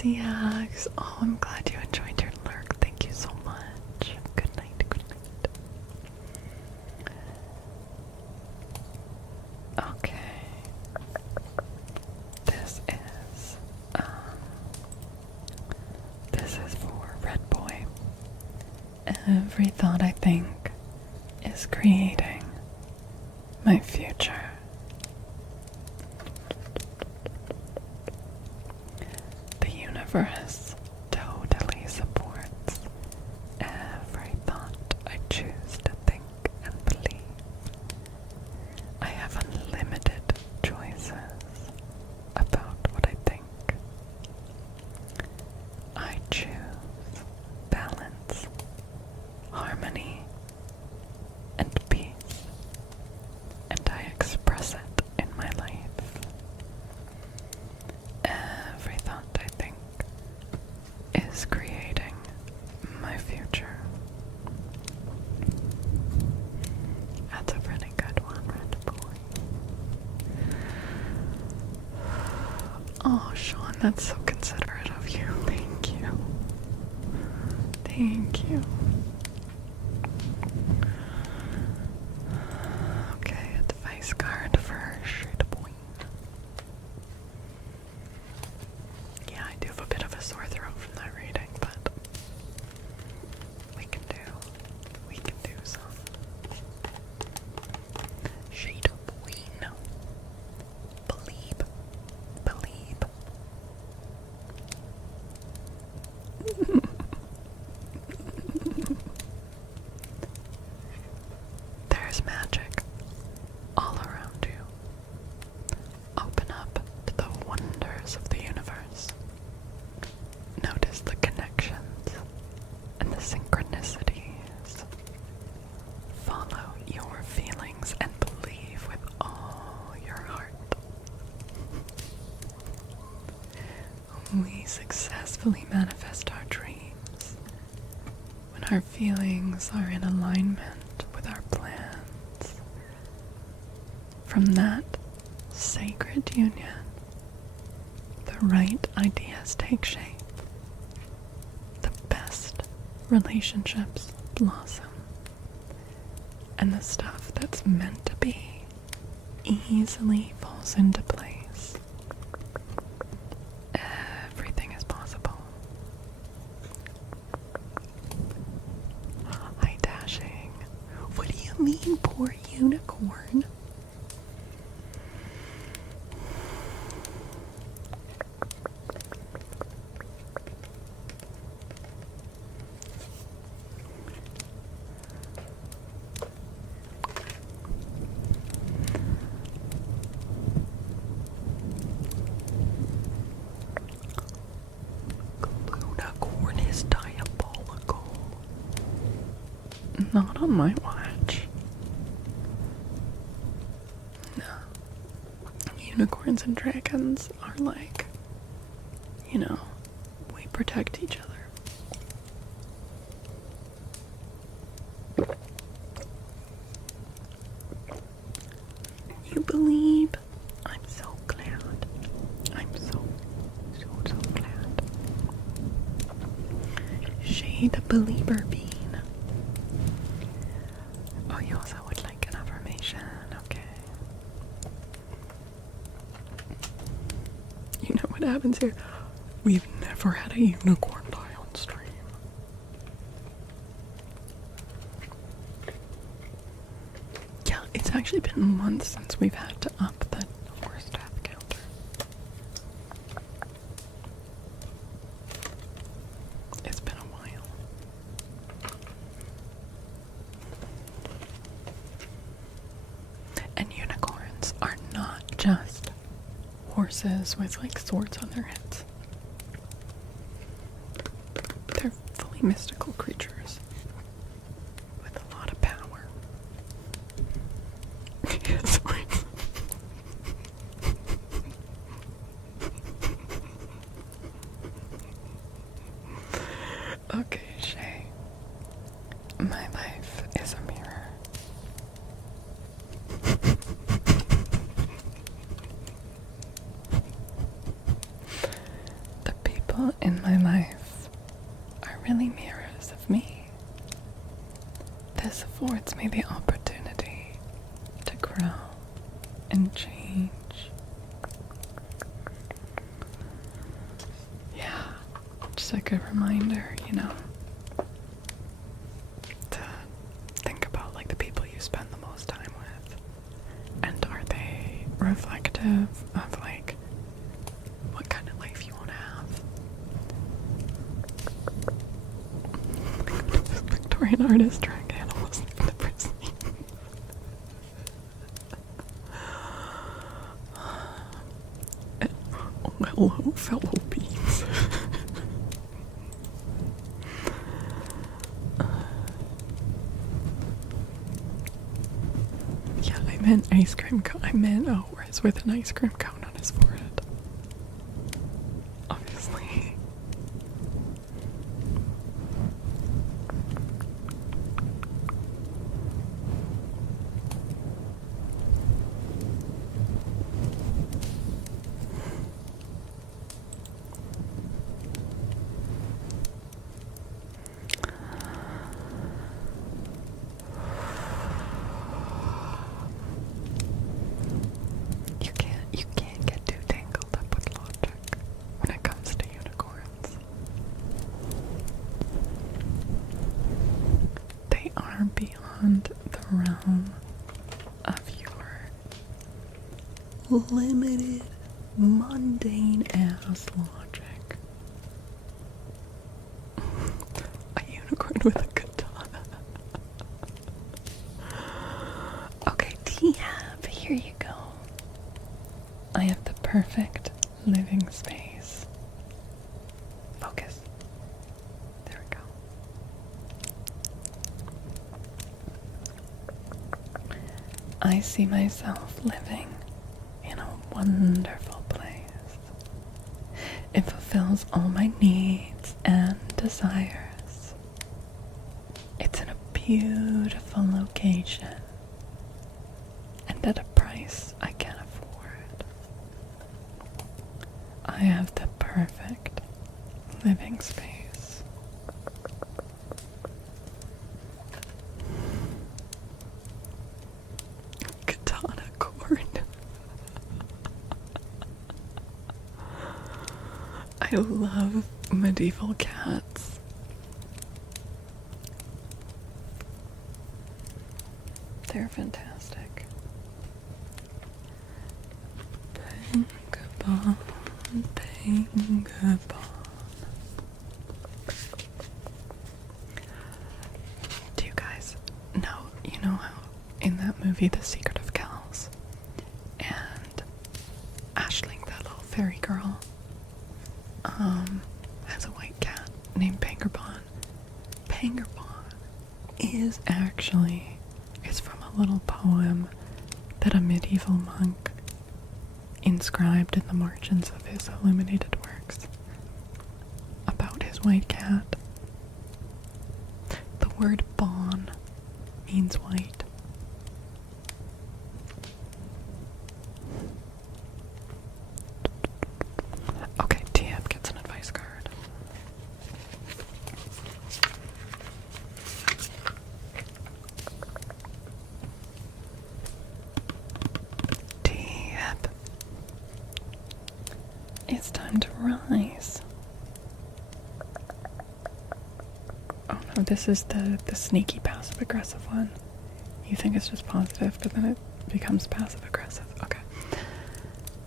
CX. Oh, I'm glad you enjoyed your lurk. Thank you so much. Good night, good night. Okay. This is for Red Boy. Every thought I think is creating my future. The universe totally supports every thought I choose to think and believe. I have unlimited choices about what I think. I choose balance, harmony, and peace, and I express it in my life. Every thought I think is creating my future. That's a really good one, Red Boy. Oh, Sean, that's so considerate of you. Thank you. Thank you. Okay, advice card for Shade Boy. Yeah, I do have a bit of a sore throat from that reading, but we can do some. Shade Boy. Believe. There's magic all around you. Open up to the wonders of the universe. Notice the connections and the synchronicities. Follow your feelings and believe with all your heart. We successfully manifest our dreams when our feelings are in alignment with our plans. From that sacred union, the right ideas take shape. The best relationships blossom. And the stuff that's meant to be easily falls into place. Everything is possible. Hi, Dashing. What do you mean, poor unicorn? Unicorn is diabolical. Not on my watch. No. Unicorns and dragons are like, we protect each other. You believe? I'm so glad. I'm so glad. Shade the believer bean. Oh, you also would like an affirmation. Okay. You know what happens here? We've never had a unicorn die on stream. Yeah, it's actually been months since we've had to up the horse death counter. It's been a while. And unicorns are not just horses with like swords on their heads. They're fully mystical creatures with a lot of power. Yes, okay, Shay. My life is a mirror. The people affords me the opportunity to grow and change. Yeah, just a good reminder, you know, to think about like the people you spend the most time with, and are they reflective of like what kind of life you want to have. This Victorian artist drawing animals I've never seen. Oh, hello, fellow beans. Yeah, I meant ice cream cone. I meant a horse with an ice cream cone on his forehead. Obviously. You can't get too tangled up with logic when it comes to unicorns. They are beyond the realm of your limited, mundane ass logic. A unicorn with a katana. Okay, Tab, here you go. I have the perfect living space. Focus. There we go. I see myself living in a wonderful place. It fulfills all my needs and desires. It's in a beautiful location and at a price I can afford. I have the perfect living space. Katana cord. I love medieval cats. They're fantastic. Vagabond. Do you guys know, you know how in that movie The Secret of Kells, and Aisling, that little fairy girl, has a white cat named Pangerbon. Pangerbon is from a little poem that a medieval monk inscribed in the margins of his illuminated works about his white cat. The word bon means white. Okay, Tab gets an advice card. Tab. It's time to rise. Oh no, this is the sneaky passive-aggressive one. You think it's just positive, but then it becomes passive-aggressive. Okay.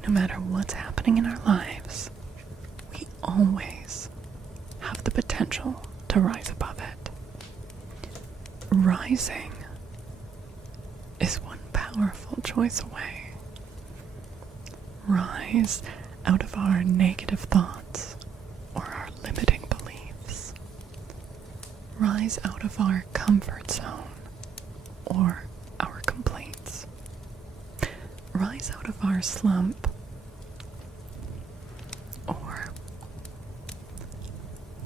No matter what's happening in our lives, we always have the potential to rise above it. Rising is one powerful choice away. Rise out of our negative thoughts or our limiting beliefs. Rise out of our comfort zone or our complaints. Rise out of our slump or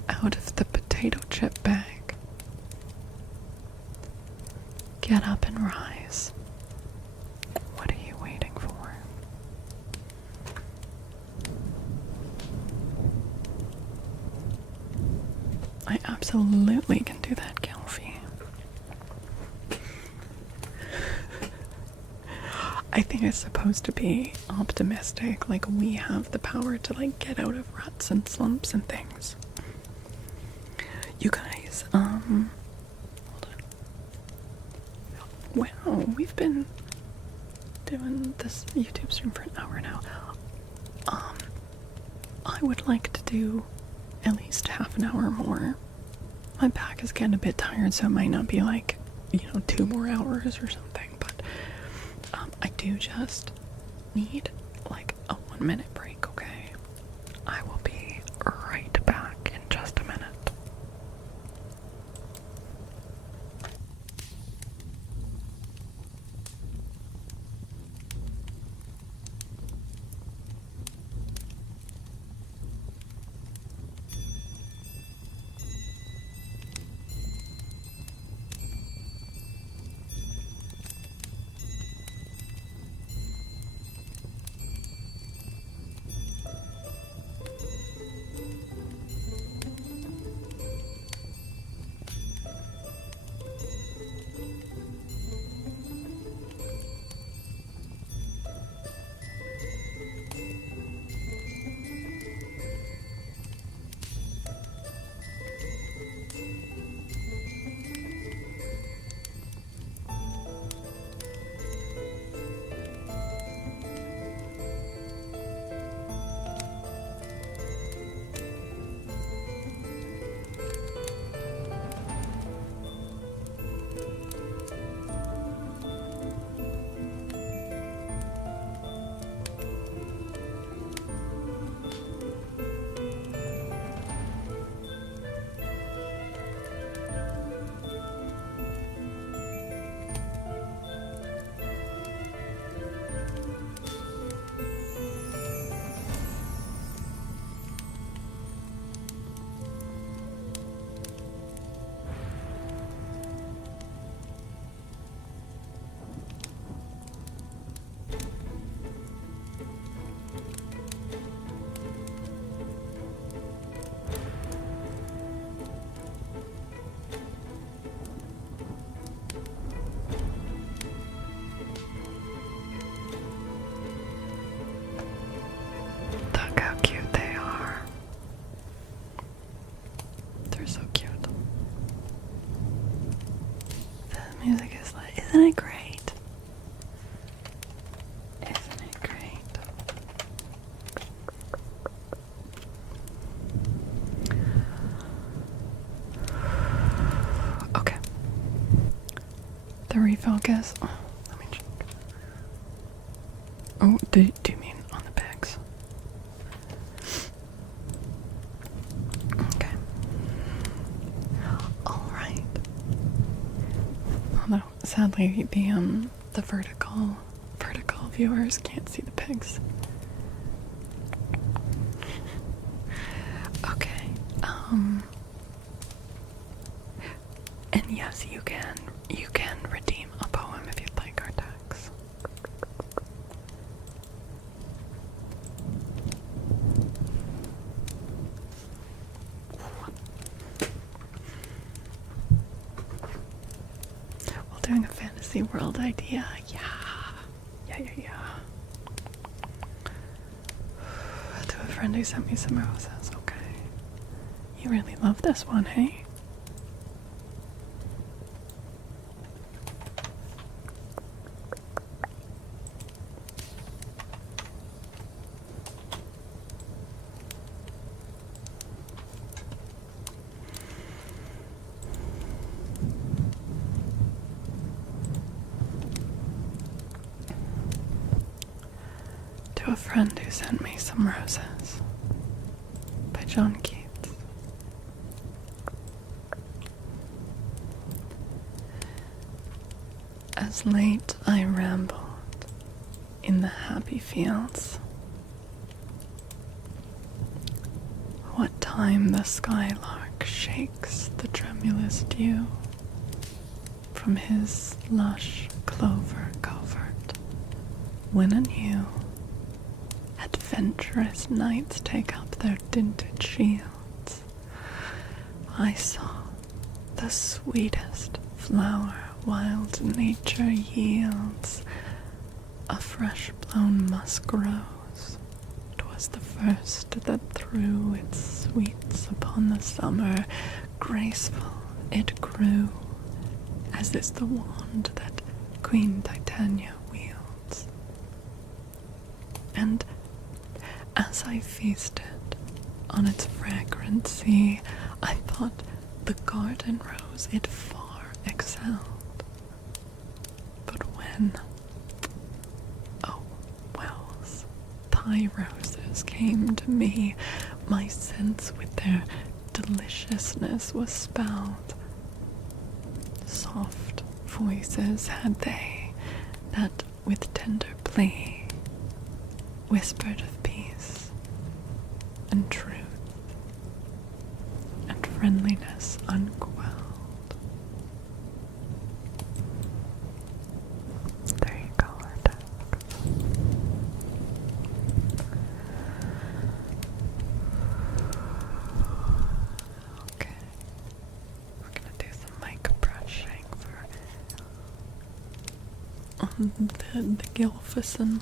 out of the potato chip bag. Get up and rise. What are you waiting for? I absolutely can do that, Kelfie. I think it's supposed to be optimistic, like we have the power to like get out of ruts and slumps and things. You guys, hold on. Wow, we've been doing this YouTube stream for an hour now. I would like to do at least half an hour more. My back is getting a bit tired, so it might not be like, 2 more hours or something, but I do just need like a 1-minute break, okay? I will be right back in just a minute. Look how cute they are. They're so cute. The music is like, isn't it great? Isn't it great? Okay. The refocus. Oh, let me check. Oh, do you mean on the bags? Okay. Alright. Although, sadly, the vertical viewers can't see the pigs. Okay, and yes, you can redeem a poem if you'd like our tax. While doing a fantasy world idea, yeah. To a friend who sent me some roses, okay. You really love this one, hey? To a friend who sent me some roses, by John Keats. As late I rambled in the happy fields, what time the skylark shakes the tremulous dew from his lush clover covert, when anew adventurous knights take up their dinted shields, I saw the sweetest flower wild nature yields, a fresh-blown musk rose. 'Twas the first that threw its sweets upon the summer. Graceful it grew, as is the wand that Queen Titania wields. And as I feasted on its fragrancy, I thought the garden rose it far excelled. But when, oh wells, thy roses came to me, my sense with their deliciousness was spelled. Soft voices had they, that with tender plea whispered of peace and truth and friendliness unquelled. There you go, our text. Okay, we're gonna do some mic brushing for the Gilfison.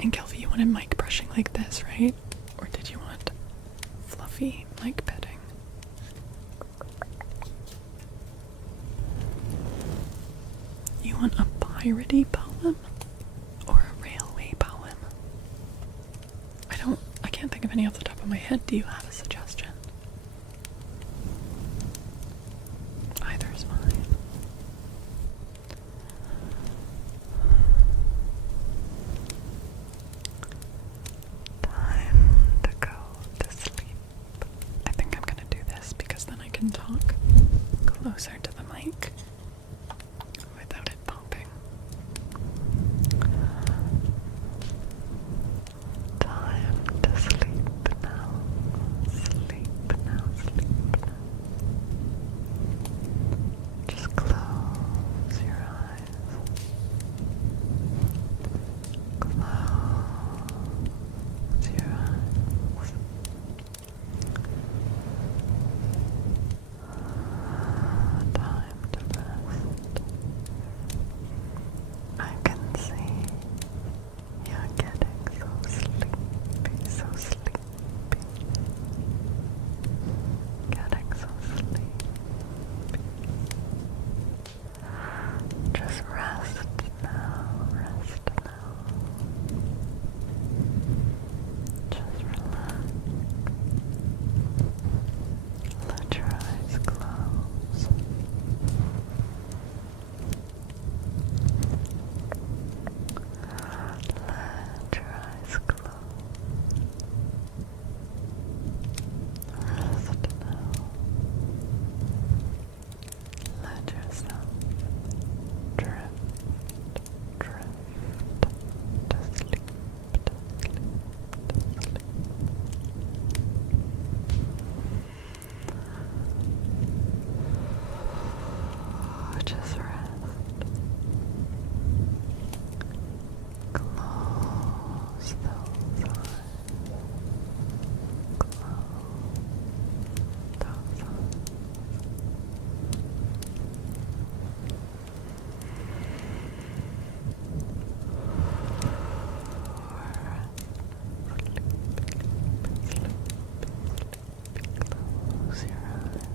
And Kelvy, you wanted mic brushing like this, right? Or did you want fluffy mic petting? You want a piratey poem? Or a railway poem? I can't think of any off the top of my head. Do you have a suggestion? Either is fine. Time to go to sleep. I think I'm gonna do this because then I can talk closer to the mic without it popping. Time to sleep now. Sleep now, sleep now. Just close your eyes. Close your eyes. Time to rest. I can see you're getting so sleepy, so sleepy. Getting so sleepy. Just rest now, rest now. Just relax. Let your eyes close. Let your eyes close. Rest now. Let yourself drift to sleep, to sleep, to sleep. Just rest. Close those eyes. Close those eyes. Close your eyes.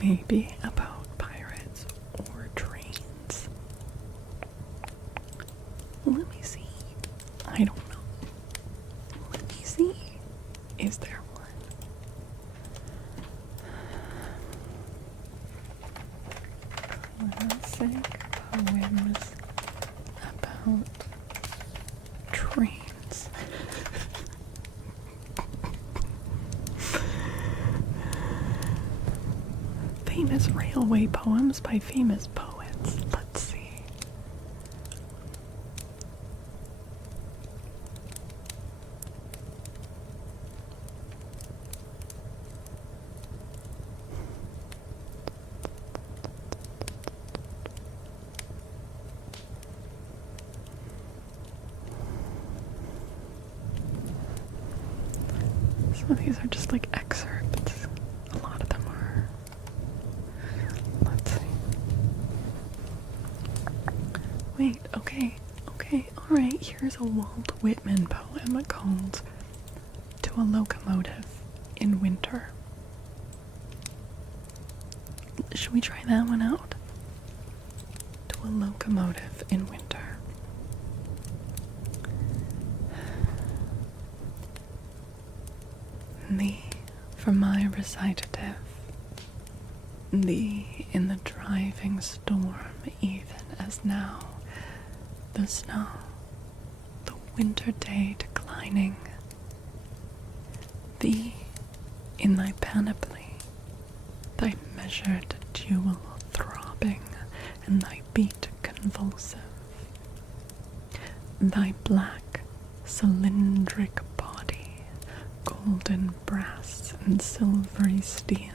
maybe about pirates or trains. Let me see. I don't know. Let me see. Is there one? Classic poems about trains. Famous railway poems by famous poets. Let's see. Some of these are just like excerpts. A lot of them are. Let's see. Wait, okay, alright. Here's a Walt Whitman poem called To a Locomotive in Winter. Should we try that one out? To a Locomotive in Winter. Thee for my recitative, thee in the driving storm, even as now, the snow, the winter day declining, thee in thy panoply, thy measured jewel throbbing, and thy beat convulsive, thy black cylindric body, golden brass and silvery steel,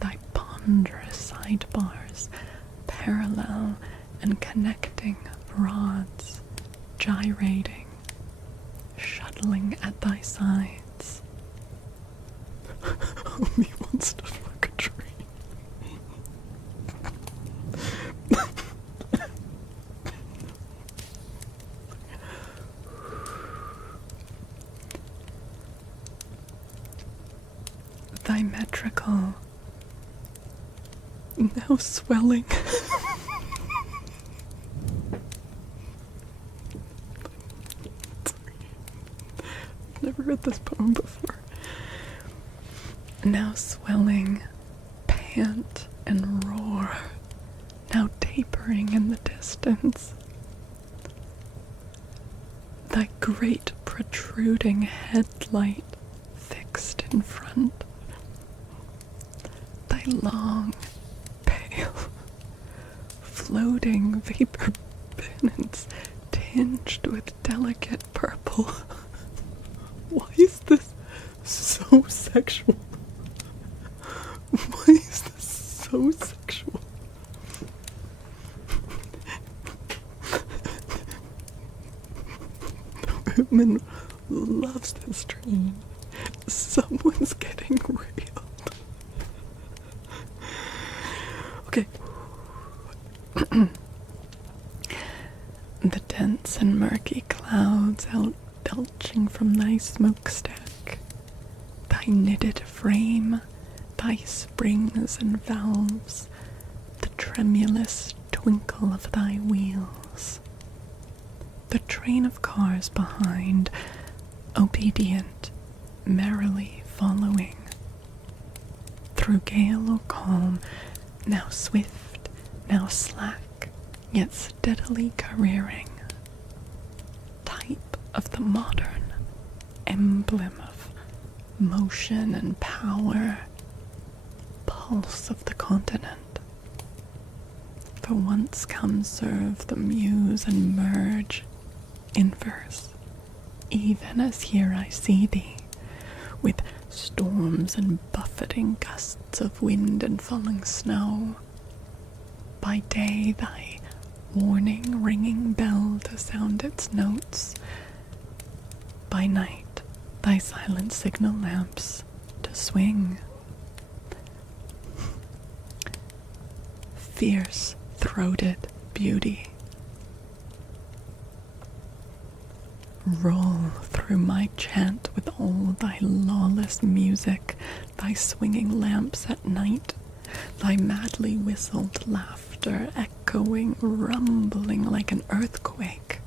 thy ponderous sidebars, parallel and connecting rods, gyrating, shuttling at thy sides. Homie wants to fuck a train. Thy metrical, now swelling. I've never read this poem before. Now swelling, pant and roar, now tapering in the distance. Thy great protruding headlight fixed in front. Thy long, pale, floating vapor pennants tinged with delicate purple. Why is this so sexual? Why is this so sexual? The woman loves this train. Someone's getting railed. Okay. The dense and murky clouds belching from thy smokestack, thy knitted frame, thy springs and valves, the tremulous twinkle of thy wheels, the train of cars behind, obedient, merrily following, through gale or calm, now swift, now slack, yet steadily careering, type of the modern, emblem of motion and power, pulse of the continent. For once come serve the muse and merge in verse, even as here I see thee, with storms and buffeting gusts of wind and falling snow. By day thy warning ringing bell to sound its notes, by night thy silent signal lamps to swing. Fierce-throated beauty, Roll through my chant with all thy lawless music, thy swinging lamps at night, thy madly whistled laughter echoing, rumbling like an earthquake,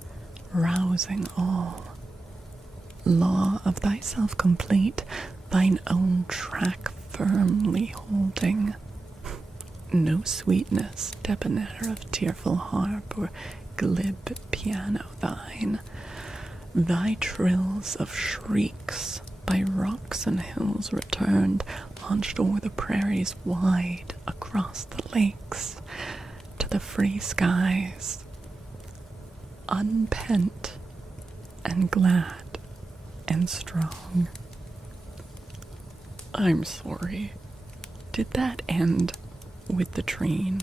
rousing all. Law of thyself complete, thine own track firmly holding. No sweetness, debonair of tearful harp or glib piano thine. Thy trills of shrieks by rocks and hills returned, launched o'er the prairies wide, across the lakes, to the free skies, unpent and glad and strong. I'm sorry. Did that end with the train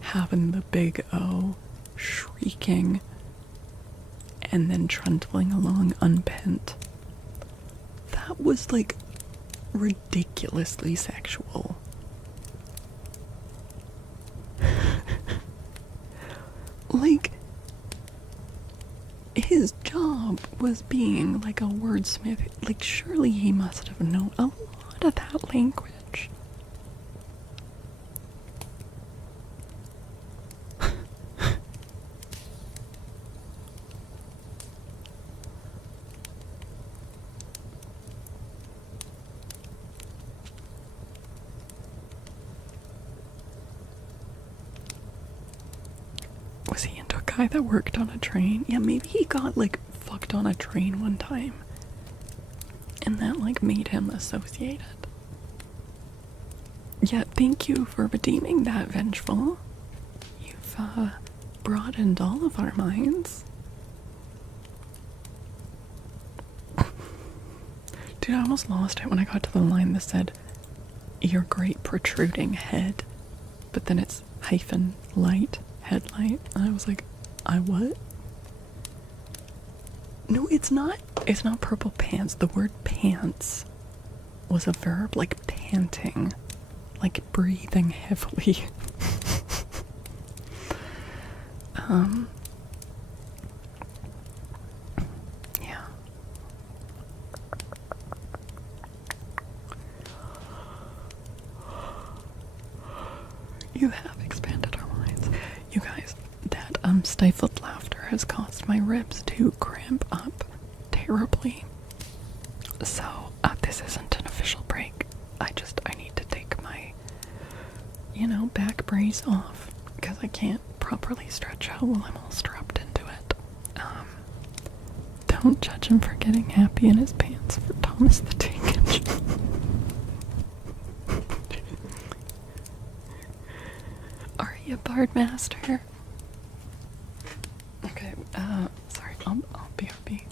having the big O shrieking and then trundling along unpent? That was like ridiculously sexual. Like, his job was being like a wordsmith. Like, surely he must have known a lot of that language. Was he into a guy that worked on a train? Yeah, maybe he got like fucked on a train one time. And that like made him associated. Yeah, thank you for redeeming that, Vengeful. You've broadened all of our minds. Dude, I almost lost it when I got to the line that said, your great protruding head. But then it's hyphen light. Headlight, and I was like, I what? No, it's not purple pants. The word pants was a verb, like panting, like breathing heavily. Yeah. You have expanded our minds. You guys, that stifled laughter has caused my ribs to cramp up terribly. So, this isn't an official break. I need to take my, back brace off because I can't properly stretch out while I'm all strapped into it. Don't judge him for getting happy in his pants for Thomas the Tank Engine. Are you a bard master? Okay, sorry, I'll BRB.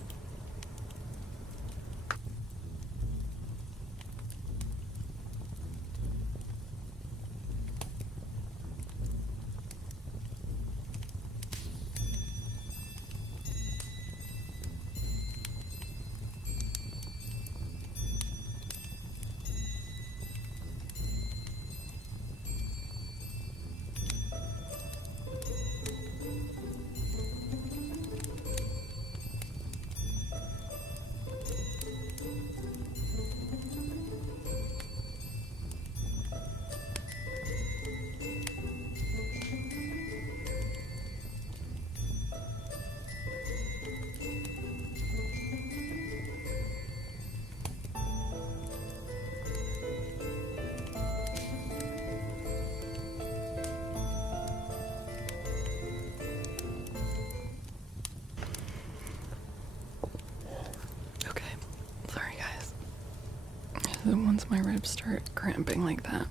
Once my ribs start cramping like that,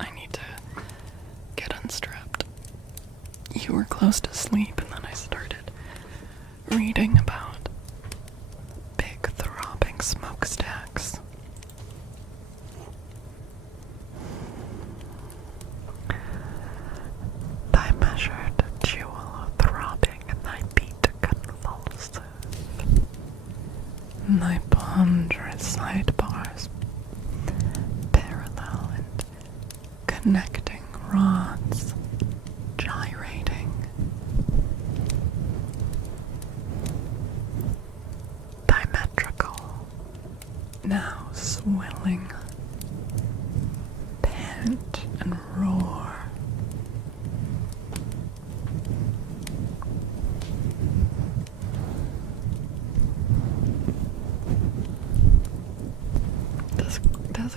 I need to get unstrapped. You were close to sleep, and then I started reading about big throbbing smokestacks. Thy measured jewel throbbing, and thy beat convulsive. Thy ponderous sidebars, parallel and connecting rods, gyrating.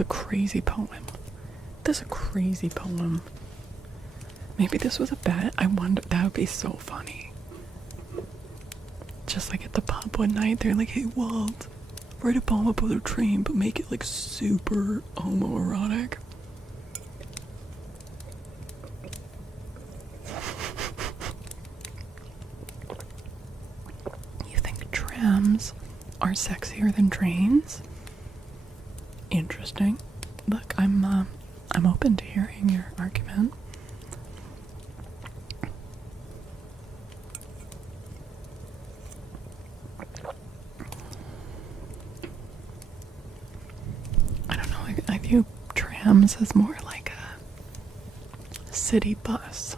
a crazy poem. This is a crazy poem. Maybe this was a bet. I wonder, that would be so funny. Just like at the pub one night, they're like, hey Walt, write a poem about a train, but make it like super homoerotic. You think trams are sexier than trains? Interesting. Look, I'm open to hearing your argument. I don't know, I view trams as more like a city bus.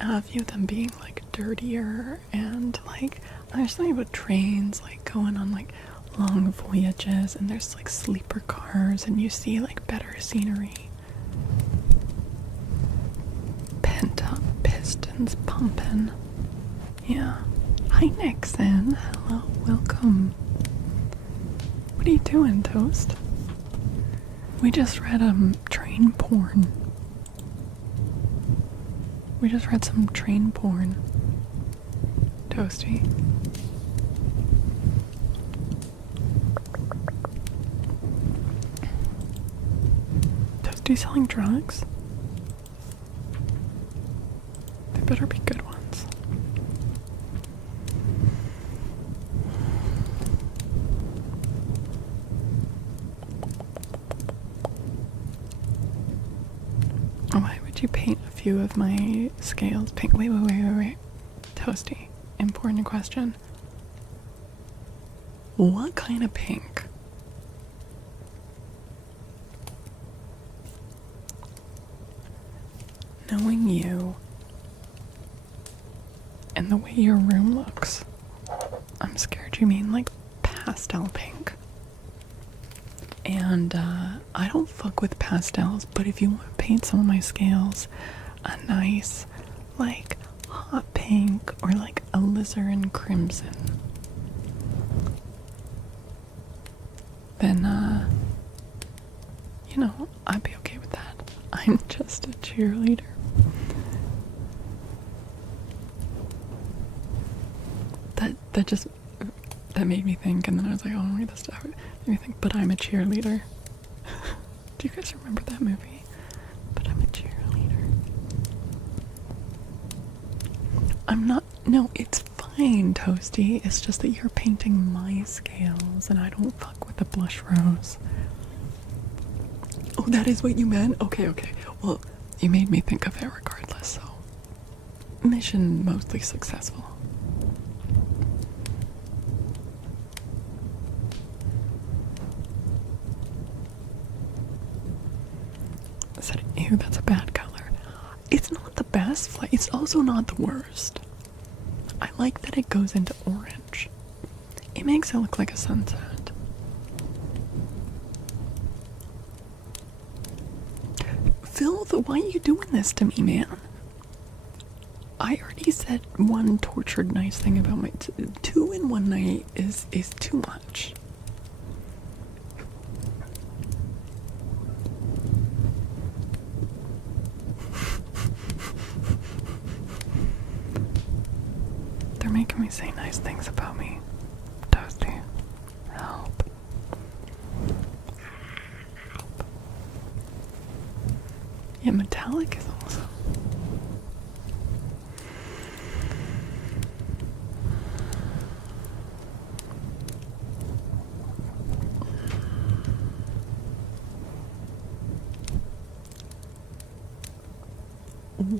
And I view them being like dirtier and like, there's something about trains like going on like long voyages, and there's like sleeper cars and you see like better scenery. Pent up pistons pumping. Yeah. Hi Nixon. Hello, welcome. What are you doing, Toast? We just read train porn. We just read some train porn. Toasty. Toasty selling drugs? They better be good ones. Why would you paint a few of my scales pink? Wait. Toasty, important question. What kind of pink? Knowing you and the way your room looks, I'm scared you mean like pastel pink. And I don't fuck with pastels, but if you want to paint some of my scales a nice like hot pink or like alizarin crimson, then you know, I'd be okay with that. I'm just a cheerleader. That made me think, and then I was like, oh, read this stuff. It made me think, but I'm a cheerleader. Do you guys remember that movie? But I'm a cheerleader. I'm not, no, it's fine, Toasty. It's just that you're painting my scales, and I don't fuck with the blush rose. Oh, that is what you meant? Okay. Well, you made me think of it regardless, so. Mission mostly successful. I said, ew, that's a bad color. It's not the best, it's also not the worst. I like that it goes into orange. It makes it look like a sunset. Phil, why are you doing this to me, man? I already said one tortured nice thing about my... two in one night is too much. They're making me say nice things about me. Toasty. Help. Yeah, metallic is awesome. Wow.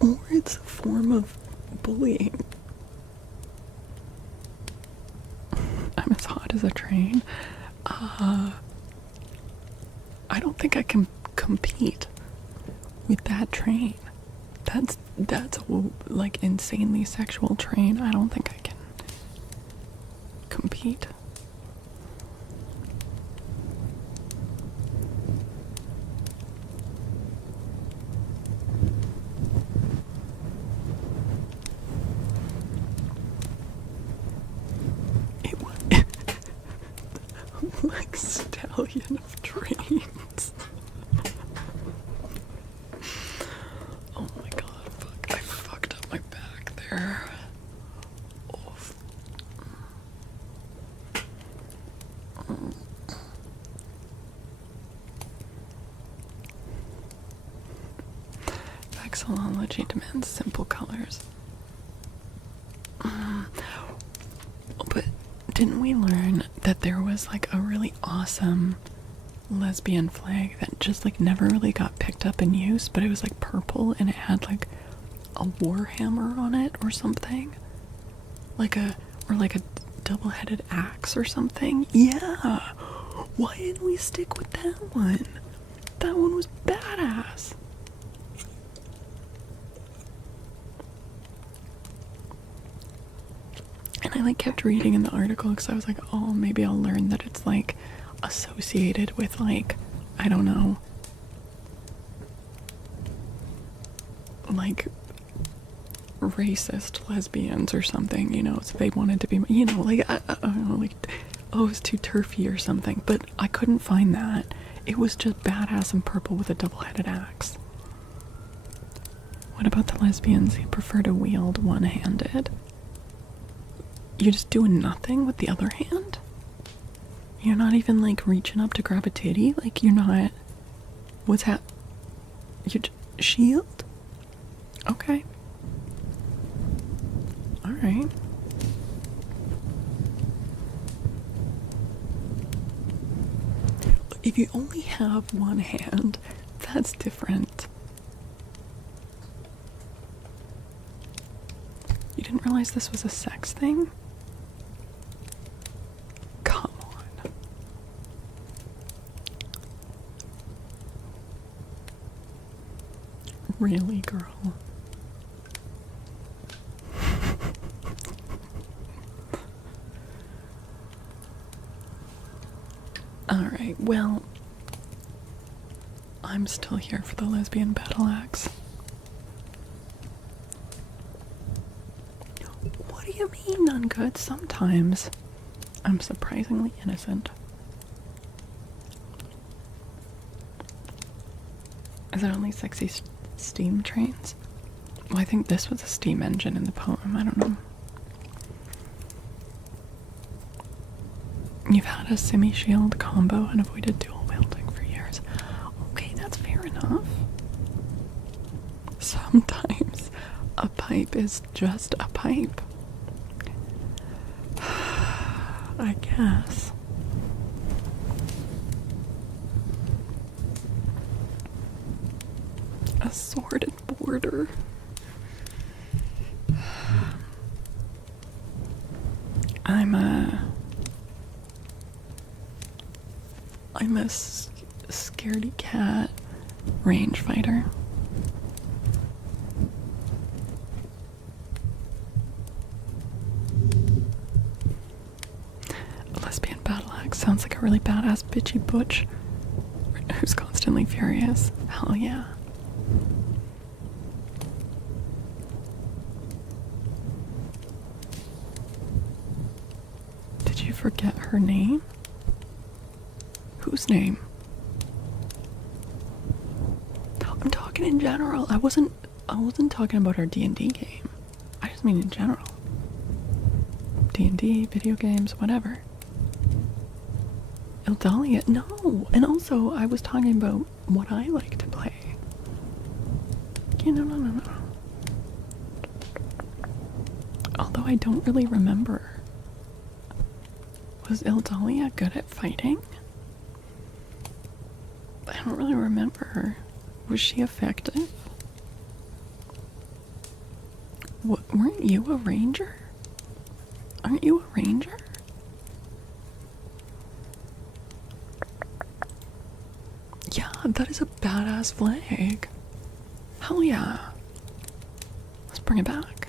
Or it's a form of bullying. I'm as hot as a train. I don't think I can compete with that train. That's a like insanely sexual train. I don't think I can compete. million of trains. Oh my god, fuck. I fucked up my back there. Oof. Vexillology demands simple colors. But didn't we learn that there was like a really awesome lesbian flag that just like never really got picked up in use, but it was like purple and it had like a warhammer on it or something? Like a double-headed axe or something? Yeah! Why didn't we stick with that one? That one was badass. And I like kept reading in the article because I was like, oh, maybe I'll learn that it's like associated with like, I don't know, like racist lesbians or something, you know, so they wanted to be, you know, like, I don't know, like, oh, it's too turfy or something, but I couldn't find that. It was just badass and purple with a double-headed axe. What about the lesbians who prefer to wield one-handed? You're just doing nothing with the other hand? You're not even like reaching up to grab a titty? Like you're not... What's you shield? Okay. Alright. If you only have one hand, that's different. You didn't realize this was a sex thing? Come on. Really, girl? Alright, well, I'm still here for the lesbian battle axe. What do you mean none good? Sometimes. I'm surprisingly innocent. Is it only sexy steam trains? Well, I think this was a steam engine in the poem. I don't know. You've had a semi-shield combo and avoided dual wielding for years. Okay, that's fair enough. Sometimes a pipe is just a pipe. I guess. A sordid border. I'm a scaredy cat range fighter. A lesbian battle axe sounds like a really badass bitchy butch who's constantly furious. Hell yeah. Did you forget her name? Whose name? I'm talking in general. I wasn't talking about our D&D game. I just mean in general. D&D, video games, whatever. Eldalia? No. And also, I was talking about what I like to play. Yeah, no. Although I don't really remember. Was Eldalia good at fighting? I don't really remember her. Was she effective? Weren't you a ranger? Aren't you a ranger? Yeah, that is a badass flag. Hell yeah. Let's bring it back.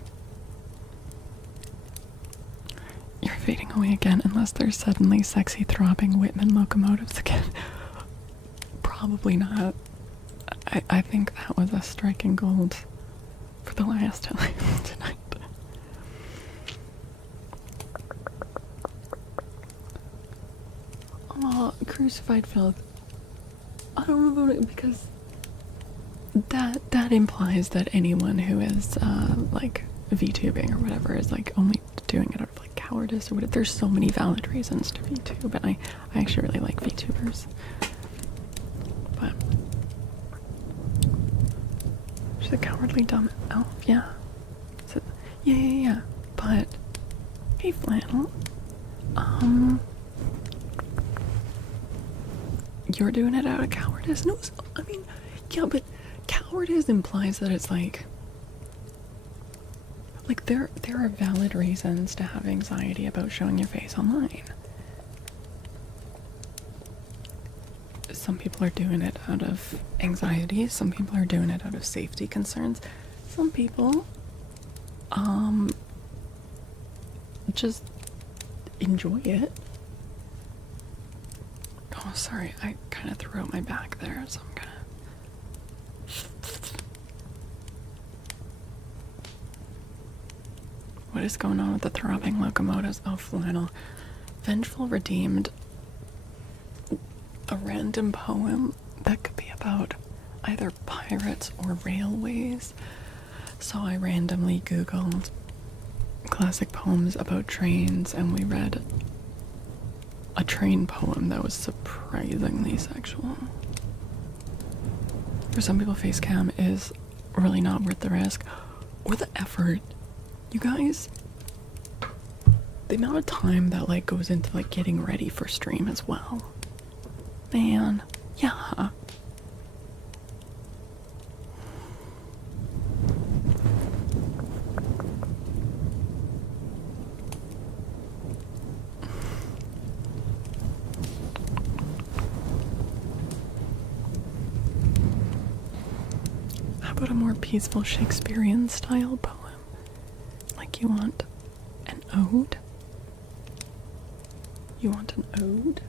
You're fading away again unless there's suddenly sexy throbbing Whitman locomotives again. Probably not. I think that was a striking gold for the last time tonight. Oh, crucified filth. I don't know about it because that implies that anyone who is like VTubing or whatever is like only doing it out of like cowardice or whatever. There's so many valid reasons to VTube, and I actually really like VTubers. But she's a cowardly dumb elf, yeah. So, yeah. But hey, Flannel, you're doing it out of cowardice? No, I mean, yeah, but cowardice implies that it's like there are valid reasons to have anxiety about showing your face online. Some people are doing it out of anxiety, some people are doing it out of safety concerns, some people just enjoy it. Oh, sorry, I kind of threw out my back there, so I'm gonna... What is going on with the throbbing locomotives? Oh, Flannel. Vengeful redeemed a random poem that could be about either pirates or railways. So I randomly Googled classic poems about trains, and we read a train poem that was surprisingly sexual. For some people, face cam is really not worth the risk or the effort. You guys, the amount of time that like goes into like getting ready for stream as well. Man, yeah. How about a more peaceful Shakespearean style poem? Like you want an ode? You want an ode?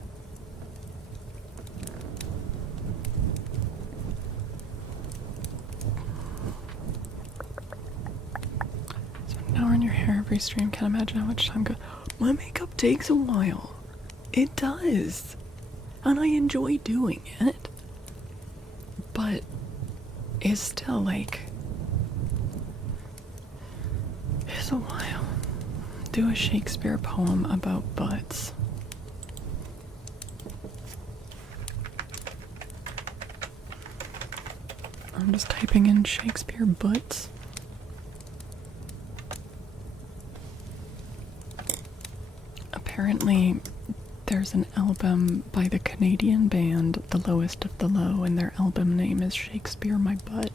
Spend an hour in your hair every stream. Can't imagine how much time goes. My makeup takes a while. It does. And I enjoy doing it. But it's still like... It's a while. Do a Shakespeare poem about butts. I'm just typing in Shakespeare butts. Apparently, there's an album by the Canadian band The Lowest of the Low, and their album name is Shakespeare My Butt.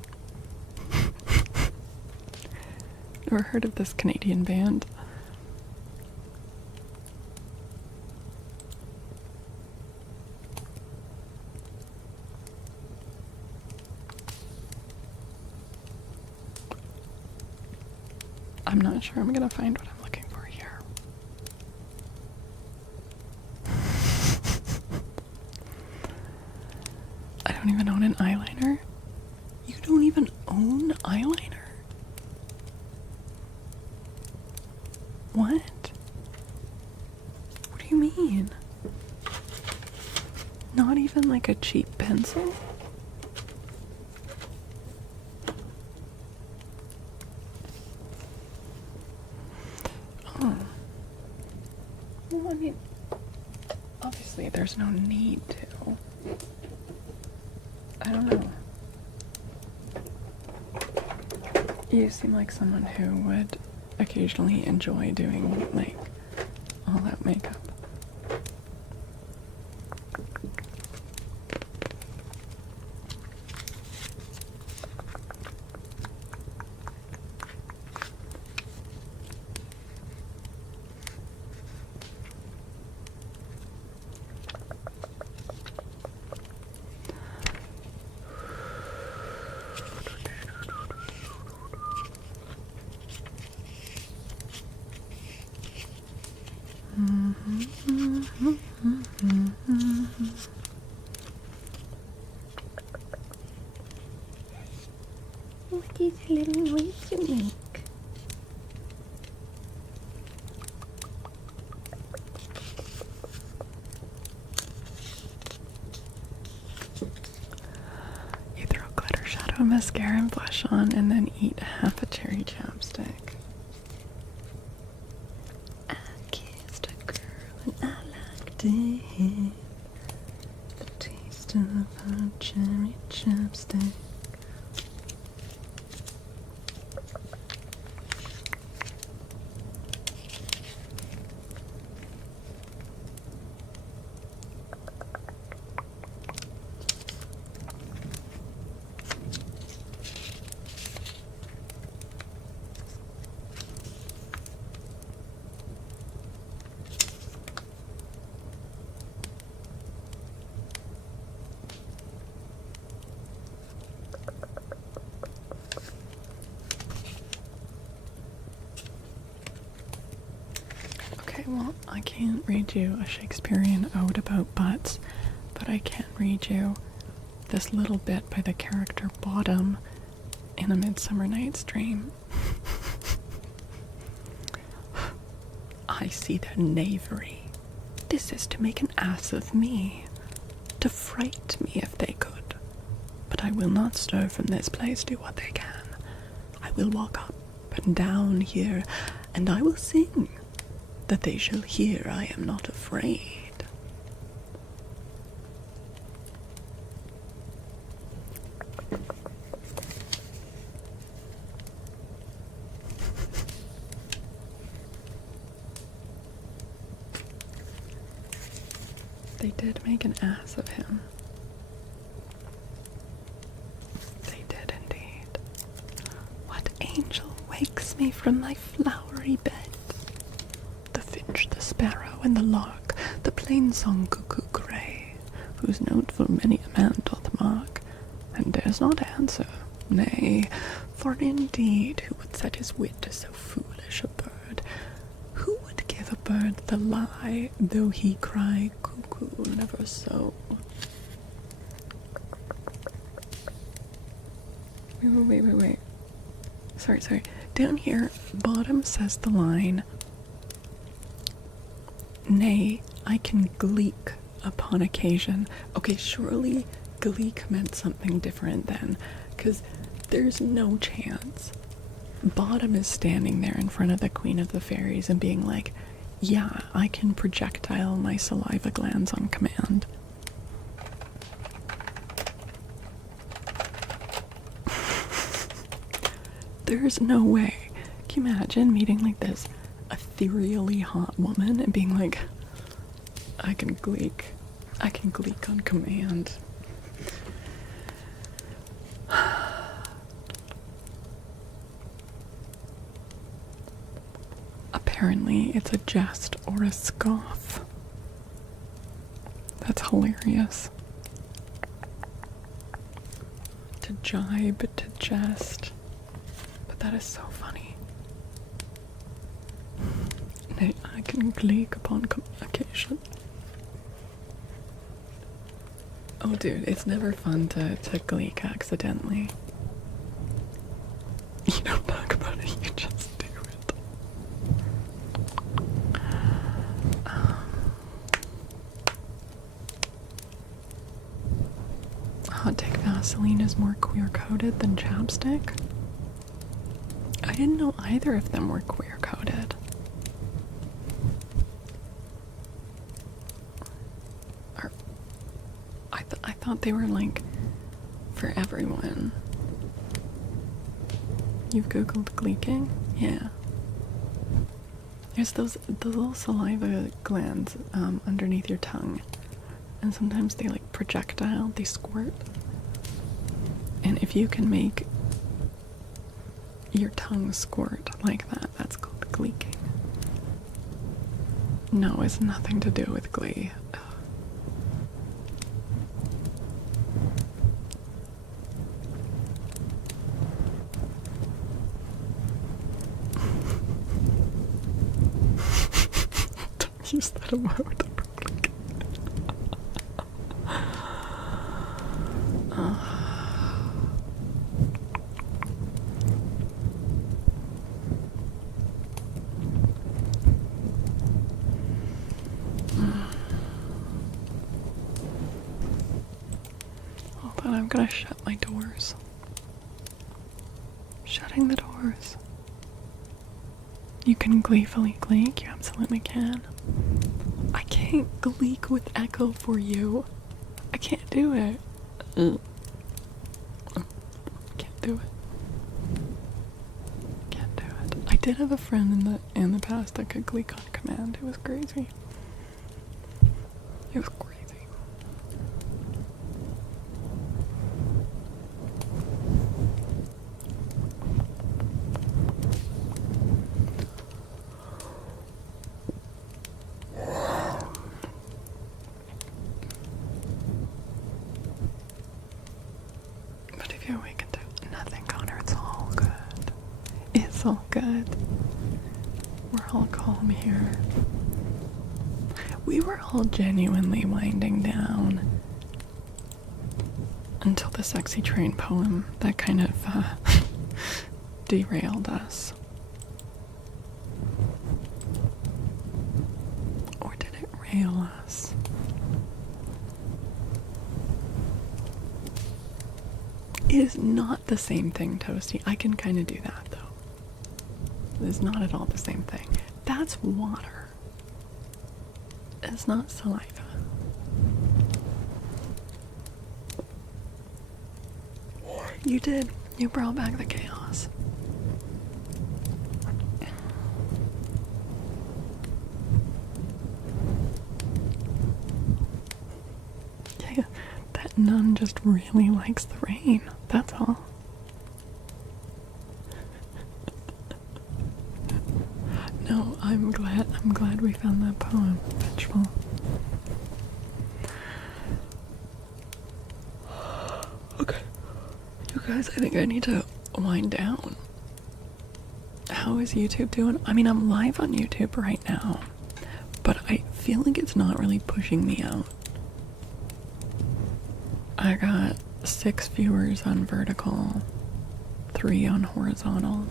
Never heard of this Canadian band. I'm not sure I'm gonna find what I'm looking for here. I don't even own an eyeliner. You don't even own eyeliner? What? What do you mean? Not even like a cheap pencil? Oh. Well, I mean, obviously there's no need to. I don't know. You seem like someone who would occasionally enjoy doing, like, all that makeup. What is a little noise you make? put mascara and blush on and then eat half a cherry chapstick. I kissed a girl and I liked it. The taste of her cherry chapstick. Well, I can't read you a Shakespearean ode about butts, but I can read you this little bit by the character Bottom in A Midsummer Night's Dream. I see their knavery. This is to make an ass of me, to fright me if they could. But I will not stir from this place, do what they can. I will walk up and down here, and I will sing, that they shall hear I am not afraid. They did make an ass of him. They did indeed. What angel wakes me from my flowery bed? The finch, the sparrow, and the lark, the plain-song cuckoo grey, whose note full many a man doth mark, and dares not answer, nay, for indeed who would set his wit to so foolish a bird? Who would give a bird the lie, though he cry cuckoo never so? Wait. Sorry. Down here, Bottom says the line, nay, I can gleek upon occasion. Okay, surely gleek meant something different then, because there's no chance Bottom is standing there in front of the Queen of the Fairies and being like, yeah, I can projectile my saliva glands on command. There's no way. Can you imagine meeting like this ethereally hot woman and being like, I can gleek on command. Apparently it's a jest or a scoff. That's hilarious. To jibe, to jest. But that is so funny. Nay, I can gleek upon occasion. Oh dude, it's never fun to gleek accidentally. You don't talk about it, you just do it. Hot take, Vaseline is more queer-coded than chapstick? I didn't know either of them were queer-coded. I thought they were like for everyone. You've googled gleeking? Yeah. There's those little saliva glands underneath your tongue, and sometimes they like projectile, they squirt. And if you can make your tongue squirt like that, that's called gleeking. No, it's nothing to do with glee. Don't use that emote. I'm gonna shut my doors. Shutting the doors. You can gleefully gleek, you absolutely can. I can't gleek with echo for you. I can't do it. Can't do it. Can't do it. I did have a friend in the past that could gleek on command. It was crazy. It was crazy. But if you're awake and do nothing, Connor, it's all good. It's all good. We're all calm here. We were all genuinely winding down until the sexy train poem that kind of derailed us. Or did it rail us? It is not the same thing, Toasty. I can kind of do that, though. It is not at all the same thing. That's water. It's not saliva. You did. You brought back the chaos. Yeah, that nun just really likes the rain. That's all. No, I'm glad we found that poem. Vengeful. Okay. You guys, I think I need to wind down. How is YouTube doing? I mean, I'm live on YouTube right now, but I feel like it's not really pushing me out. I got 6 viewers on vertical, 3 on horizontal.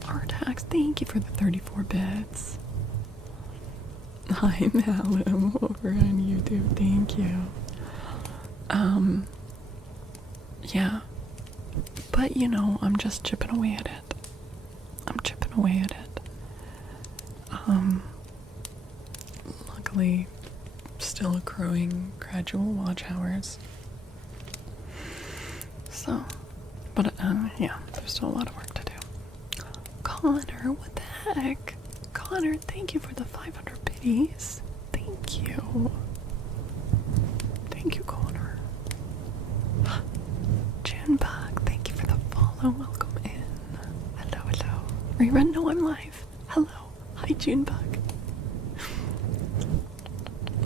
Artax, thank you for the 34 bits. Hi, Malum, over on YouTube, thank you. Yeah. But, you know, I'm just chipping away at it. I'm chipping away at it. Luckily, still accruing gradual watch hours. So, but, yeah, there's still a lot of work to do. Connor, what the heck? Connor, thank you for the 500 biddies. Thank you. Thank you, Connor. Junebug, thank you for the follow. Welcome in. Hello, hello. Rerun? No, I'm live. Hello. Hi, Junebug.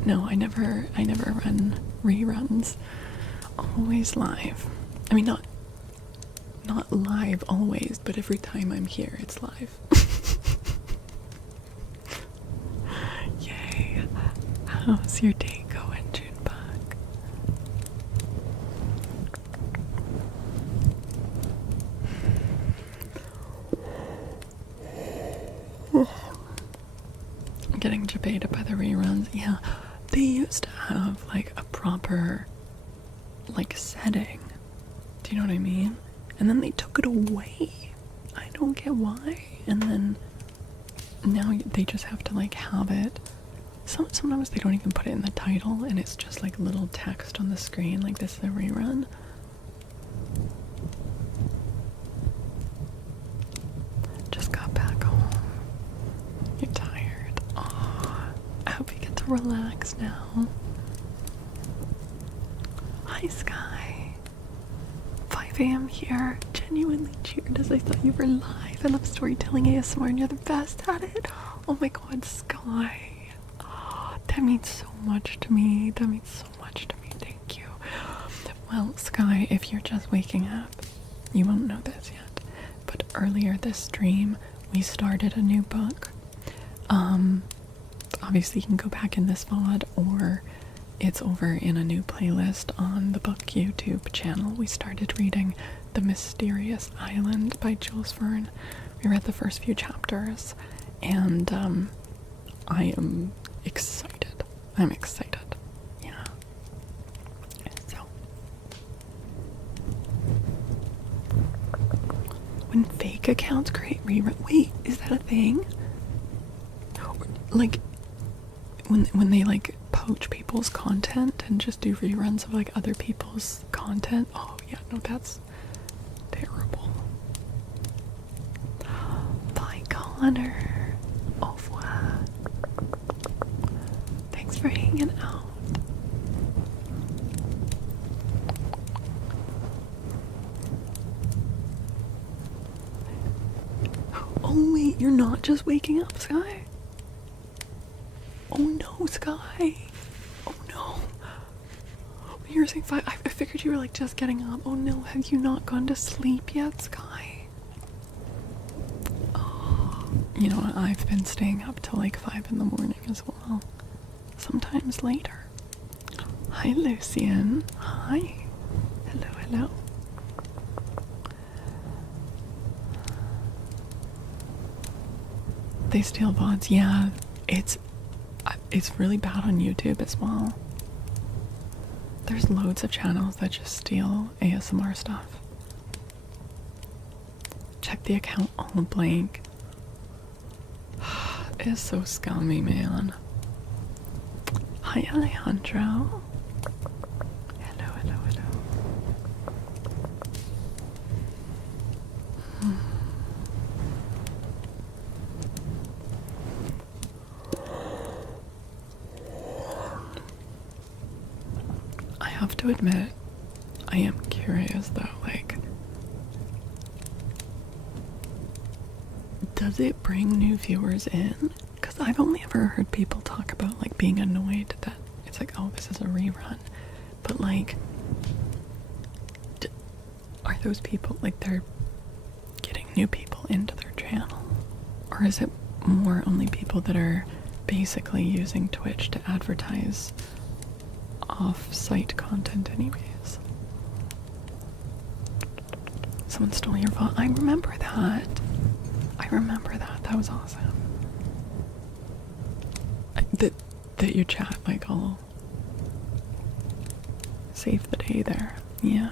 No, I never run reruns. Always live. I mean, not live always, but every time I'm here, it's live. Yay. How's your day going, Junebug? I'm getting debated by the reruns. Yeah, they used to have like a proper like setting. Do you know what I mean? And then they took it away. I don't get why. And then now they just have to like have it. Sometimes they don't even put it in the title and it's just like little text on the screen like this is a rerun. Just got back home. You're tired. Aw, I hope you get to relax now. Hi, Sky. 5 a.m. here. Genuinely cheered as I thought you were live. I love storytelling ASMR and you're the best at it. Oh my god, Sky. Oh, that means so much to me. That means so much to me. Thank you. Well, Sky, if you're just waking up, you won't know this yet. But earlier this stream, we started a new book. Obviously you can go back in this VOD or it's over in a new playlist on the book YouTube channel. We started reading The Mysterious Island by Jules Verne. We read the first few chapters and I am excited. I'm excited. Yeah. So fake accounts create rerun. Wait, is that a thing? Like, when they like poach people's content and just do reruns of like other people's content. Oh yeah, no, that's terrible. Bye, Connor. Au revoir. Thanks for hanging out. Oh wait, you're not just waking up, Sky? Oh no, Sky. Oh no. You were saying 5. I figured you were like just getting up. Oh no, have you not gone to sleep yet, Sky? Oh, you know what? I've been staying up till like 5 in the morning as well. Sometimes later. Hi, Lucian. Hi. Hello, hello. They steal VODs. Yeah, it's really bad on YouTube as well. There's loads of channels that just steal ASMR stuff. Check the account all blank. It's so scummy, man. Hi, Alejandro. Hello, hello, hello. I have to admit, I am curious though, like, does it bring new viewers in? Because I've only ever heard people talk about like being annoyed that it's like, oh, this is a rerun. But like, are those people, like, they're getting new people into their channel? Or is it more only people that are basically using Twitch to advertise off-site content anyways? Someone stole your phone. I remember that. That was awesome. That your chat, like, all saved the day there. Yeah.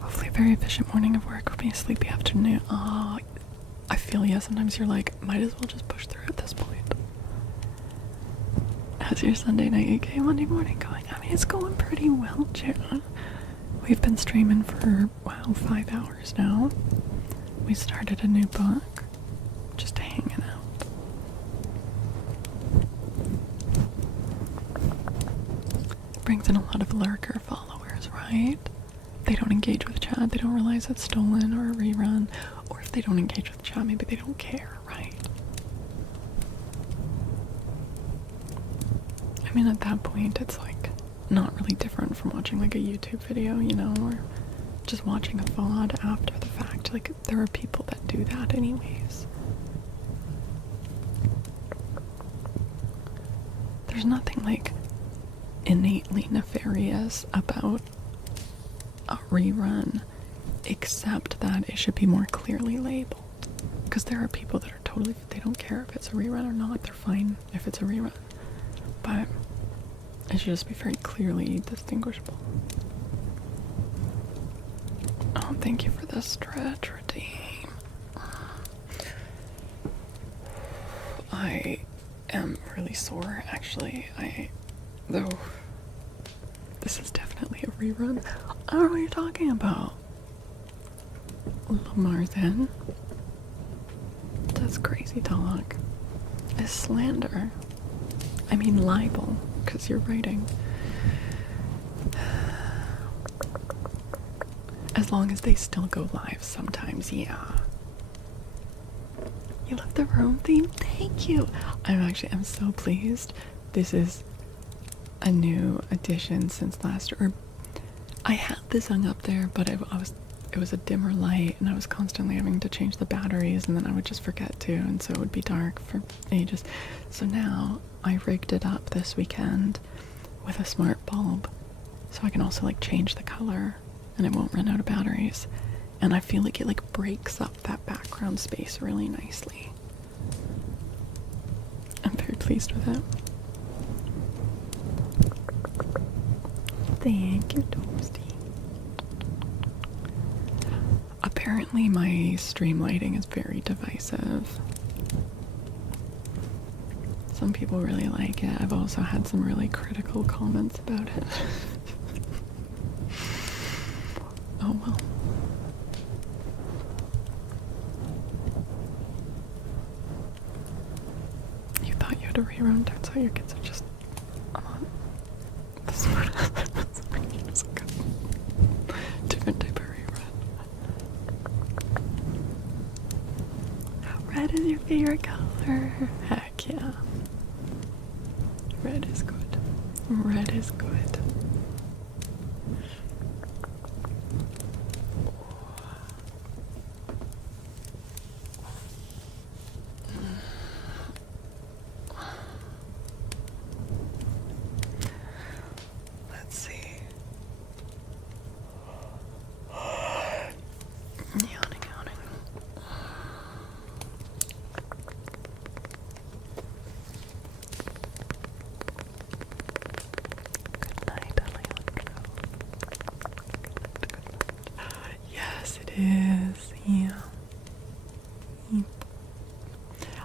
Hopefully a very efficient morning of work will be a sleepy afternoon. Oh, I feel you. Sometimes you're like, might as well just push through at this point. How's your Sunday night, UK Monday morning going? I mean, it's going pretty well, June. We've been streaming for, wow, 5 hours now. We started a new book. Just hanging out. Brings in a lot of lurker followers, right? They don't engage with chat. They don't realize it's stolen or a rerun. Or if they don't engage with chat, maybe they don't care, right? I mean, at that point, it's like not really different from watching like a YouTube video, you know, or just watching a VOD after the fact. Like, there are people that do that anyways. There's nothing like innately nefarious about a rerun, except that it should be more clearly labeled. Because there are people that are totally, they don't care if it's a rerun or not. They're fine if it's a rerun. But it should just be very clearly distinguishable. Oh, thank you for the stretch redeem. I am really sore, actually. Though, this is definitely a rerun. I don't know what you're talking about. Lamar's in. That's crazy talk. It's slander. I mean libel, because you're writing. As long as they still go live sometimes, yeah. You love the room theme? Thank you! I'm so pleased. This is a new addition since last, or I had this hung up there, but it was a dimmer light, and I was constantly having to change the batteries, and then I would just forget to, and so it would be dark for ages. So now I rigged it up this weekend with a smart bulb, so I can also like change the color, and it won't run out of batteries. And I feel like it like breaks up that background space really nicely. I'm very pleased with it. Thank you, Toasty. Apparently apparently my stream lighting is very divisive. Some people really like it. I've also had some really critical comments about it. Oh well. You thought you had a rerun, turns out your kids are just the smart. Different type of rerun. Red is your favorite color. Heck yeah. Red is good. Red is good. Let's see. Yawning. Good night, Alejandro. Yes, it is. Yeah.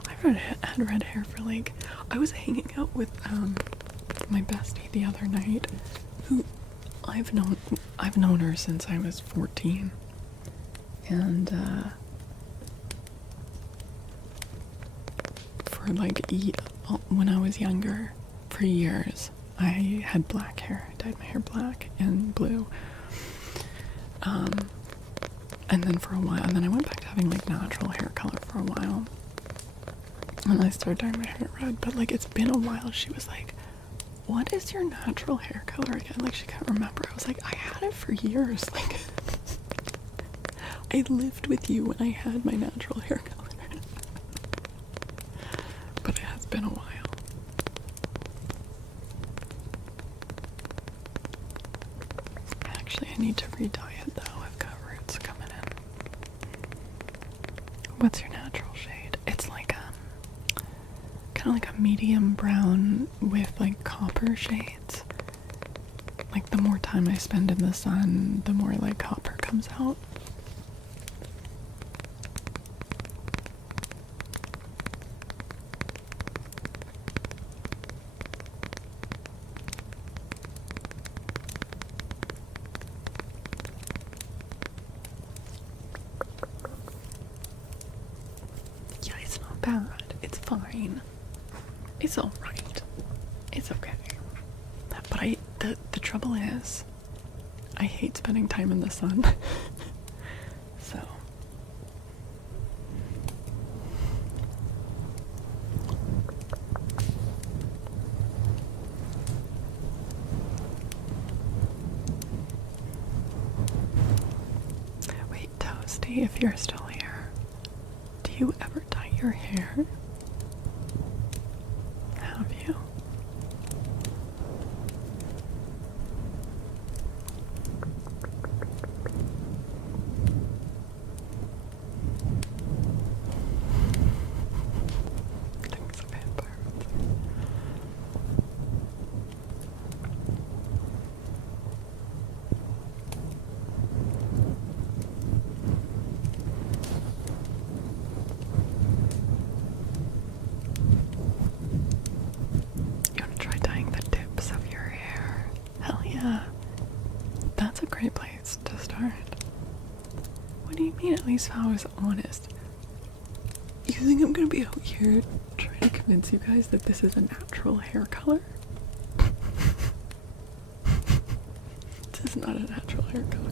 I've had red hair for like, I was hanging out with my bestie the other night, who I've known her since I was 14, and for like when I was younger, for years I had black hair. I dyed my hair black and blue, and then for a while, and then I went back to having like natural hair color for a while. And I started dyeing my hair red, but like it's been a while. She was like, what is your natural hair color again? Like she can't remember. I was like, I had it for years. Like I lived with you when I had my natural hair color. But it has been a while. Actually, I need to re-dye it though. I've got roots coming in. What's your natural shade? It's like kind of like a medium brown with like copper shades. Like the more time I spend in the sun, the more like copper comes out. Yeah, it's not bad. It's fine. It's alright. It's okay. But the trouble is, I hate spending time in the sun. So. Wait, Toasty, if you're still here, do you ever dye your hair? Have you? Thanks, vampire. You want to try dyeing the tips of your hair? Hell yeah. That's a great place to start. What do you mean, at least if I was honest? You think I'm gonna be out here trying to convince you guys that this is a natural hair color? This is not a natural hair color.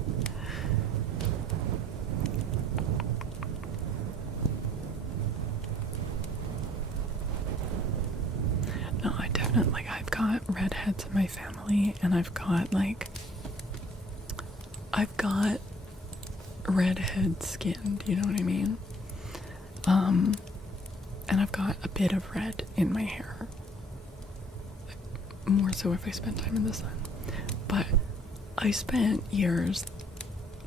No, I definitely, like, I've got redheads in my family, and I've got redhead skin, do you know what I mean? And I've got a bit of red in my hair. More so if I spend time in the sun. But I spent years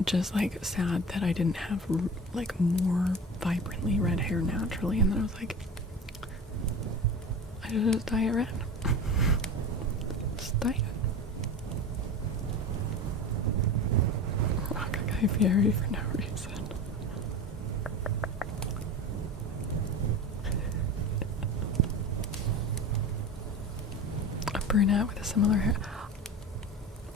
just like sad that I didn't have like more vibrantly red hair naturally, and then I was like, I should just dye it red. Just dye it. Rock a guy fairy for no reason. brunette with a similar hair.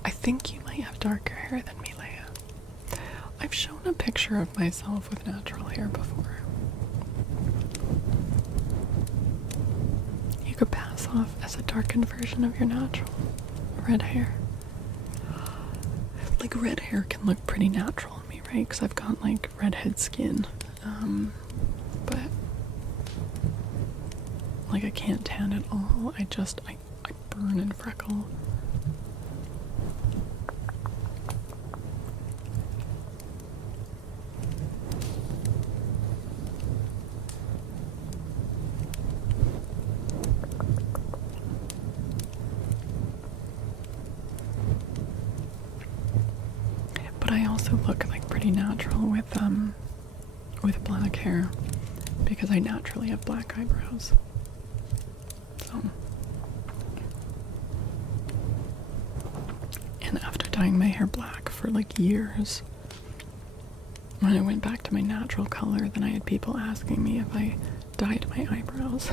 I think you might have darker hair than me, Leia. I've shown a picture of myself with natural hair before. You could pass off as a darkened version of your natural red hair. Like, red hair can look pretty natural on me, right? Because I've got, like, redhead skin. But, like, I can't tan at all. I burn and freckle. But I also look like pretty natural with black hair because I naturally have black eyebrows. So, and after dyeing my hair black for like years, when I went back to my natural color, then I had people asking me if I dyed my eyebrows.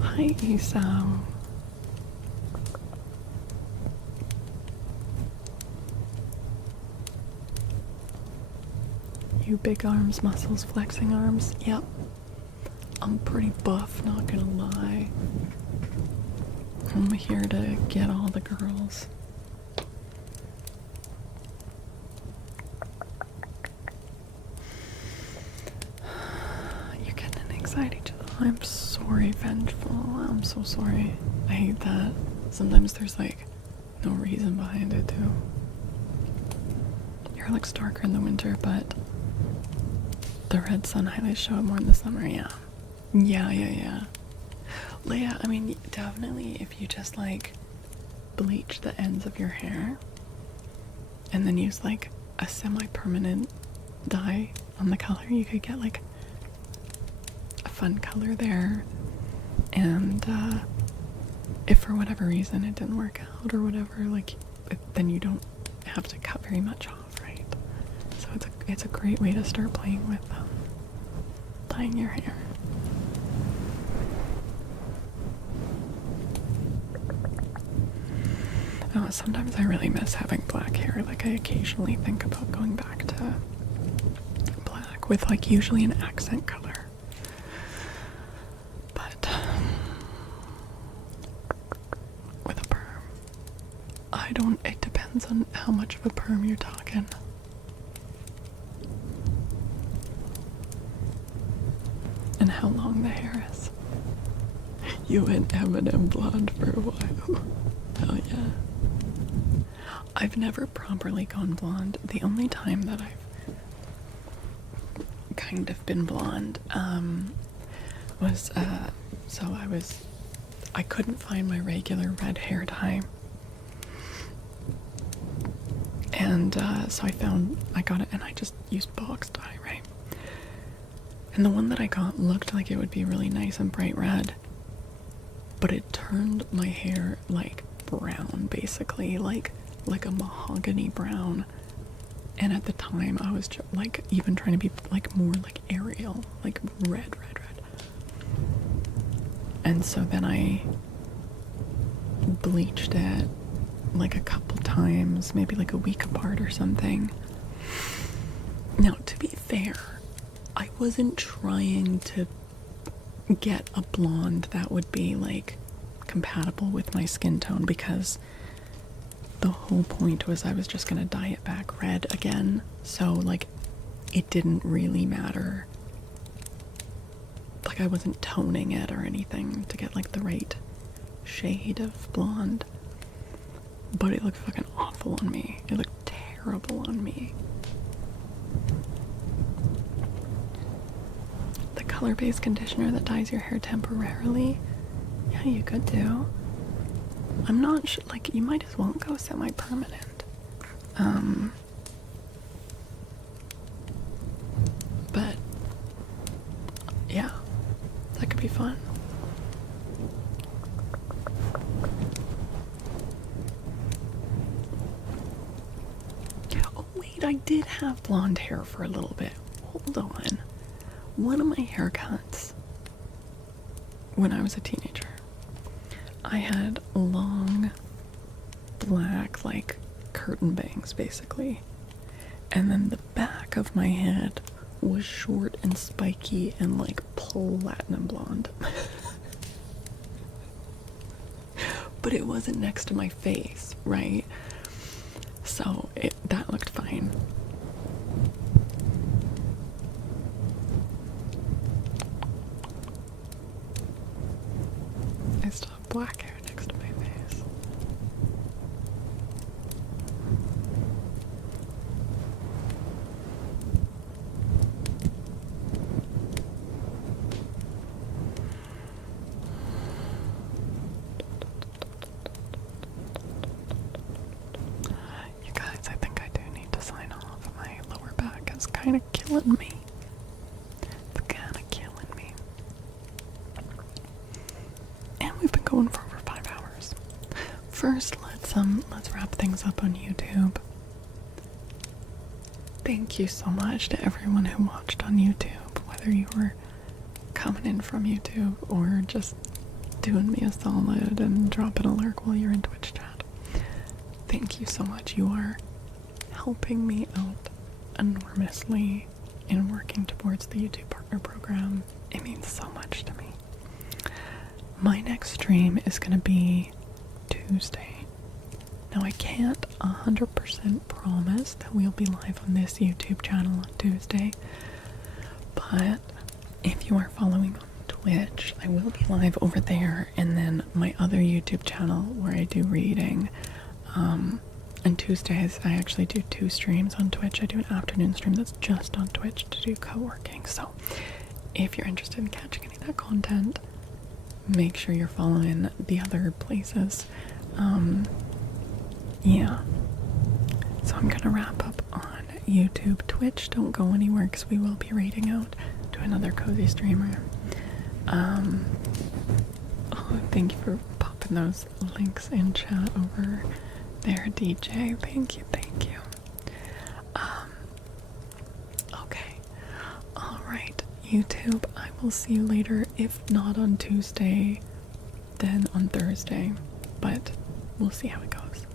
Hi, Esau. You big arms, muscles, flexing arms. Yep. I'm pretty buff, not gonna lie. I'm here to get all the girls. You're getting an anxiety too. I'm sorry, Vengeful. I'm so sorry. I hate that. Sometimes there's like no reason behind it too. Your hair looks darker in the winter, but the red sun highlights show up more in the summer, yeah. Yeah. Leia, I mean, definitely if you just like bleach the ends of your hair and then use like a semi-permanent dye on the color, you could get like a fun color there. And if for whatever reason it didn't work out or whatever, like, then you don't have to cut very much off, right? So it's a great way to start playing with dyeing your hair. Oh, sometimes I really miss having black hair. Like, I occasionally think about going back to black with like usually an accent color. But with a perm, it depends on how much of a perm you're talking. And how long the hair is. You went Eminem blonde for a while. Hell yeah. I've never properly gone blonde. The only time that I've kind of been blonde was I couldn't find my regular red hair dye. And so I got it, and I just used box dye, right? And the one that I got looked like it would be really nice and bright red, but it turned my hair like brown, basically, like a mahogany brown. And at the time I was like even trying to be like more like Ariel, like red. And so then I bleached it like a couple times, maybe like a week apart or something. Now, to be fair, I wasn't trying to get a blonde that would be like compatible with my skin tone, because the whole point was I was just gonna dye it back red again. So like it didn't really matter. Like I wasn't toning it or anything to get like the right shade of blonde. But it looked fucking awful on me. It looked terrible on me. The color-based conditioner that dyes your hair temporarily? Yeah, you could do. I'm not sure, like, you might as well go semi-permanent. But, yeah, that could be fun. Oh, wait, I did have blonde hair for a little bit. Hold on. One of my haircuts, when I was a teenager, I had long, black, like, curtain bangs, basically. And then the back of my head was short and spiky and, like, platinum blonde. But it wasn't next to my face, right? So that looked fine. I still have black hair next to my face. You guys, I think I do need to sign off. My lower back is kind of killing me. It's kind of killing me. And we've been going for over 5 hours. First, let's wrap things up on YouTube. Thank you so much to everyone who watched on YouTube, whether you were coming in from YouTube or just doing me a solid and dropping a lurk while you're in Twitch chat. Thank you so much. You are helping me out enormously in working towards the YouTube Partner Program. It means so much to me. My next stream is going to be Tuesday. Now, I can't 100% promise that we'll be live on this YouTube channel on Tuesday, but if you are following on Twitch, I will be live over there, and then my other YouTube channel where I do reading. And Tuesdays, I actually do 2 streams on Twitch. I do an afternoon stream that's just on Twitch to do co-working. So if you're interested in catching any of that content, make sure you're following the other places. Yeah. So I'm gonna wrap up on YouTube. Twitch, don't go anywhere because we will be raiding out to another cozy streamer. Oh, thank you for popping those links in chat over there, DJ. Thank you, thank you. Okay. Alright, YouTube, I will see you later. If not on Tuesday, then on Thursday. But we'll see how it goes.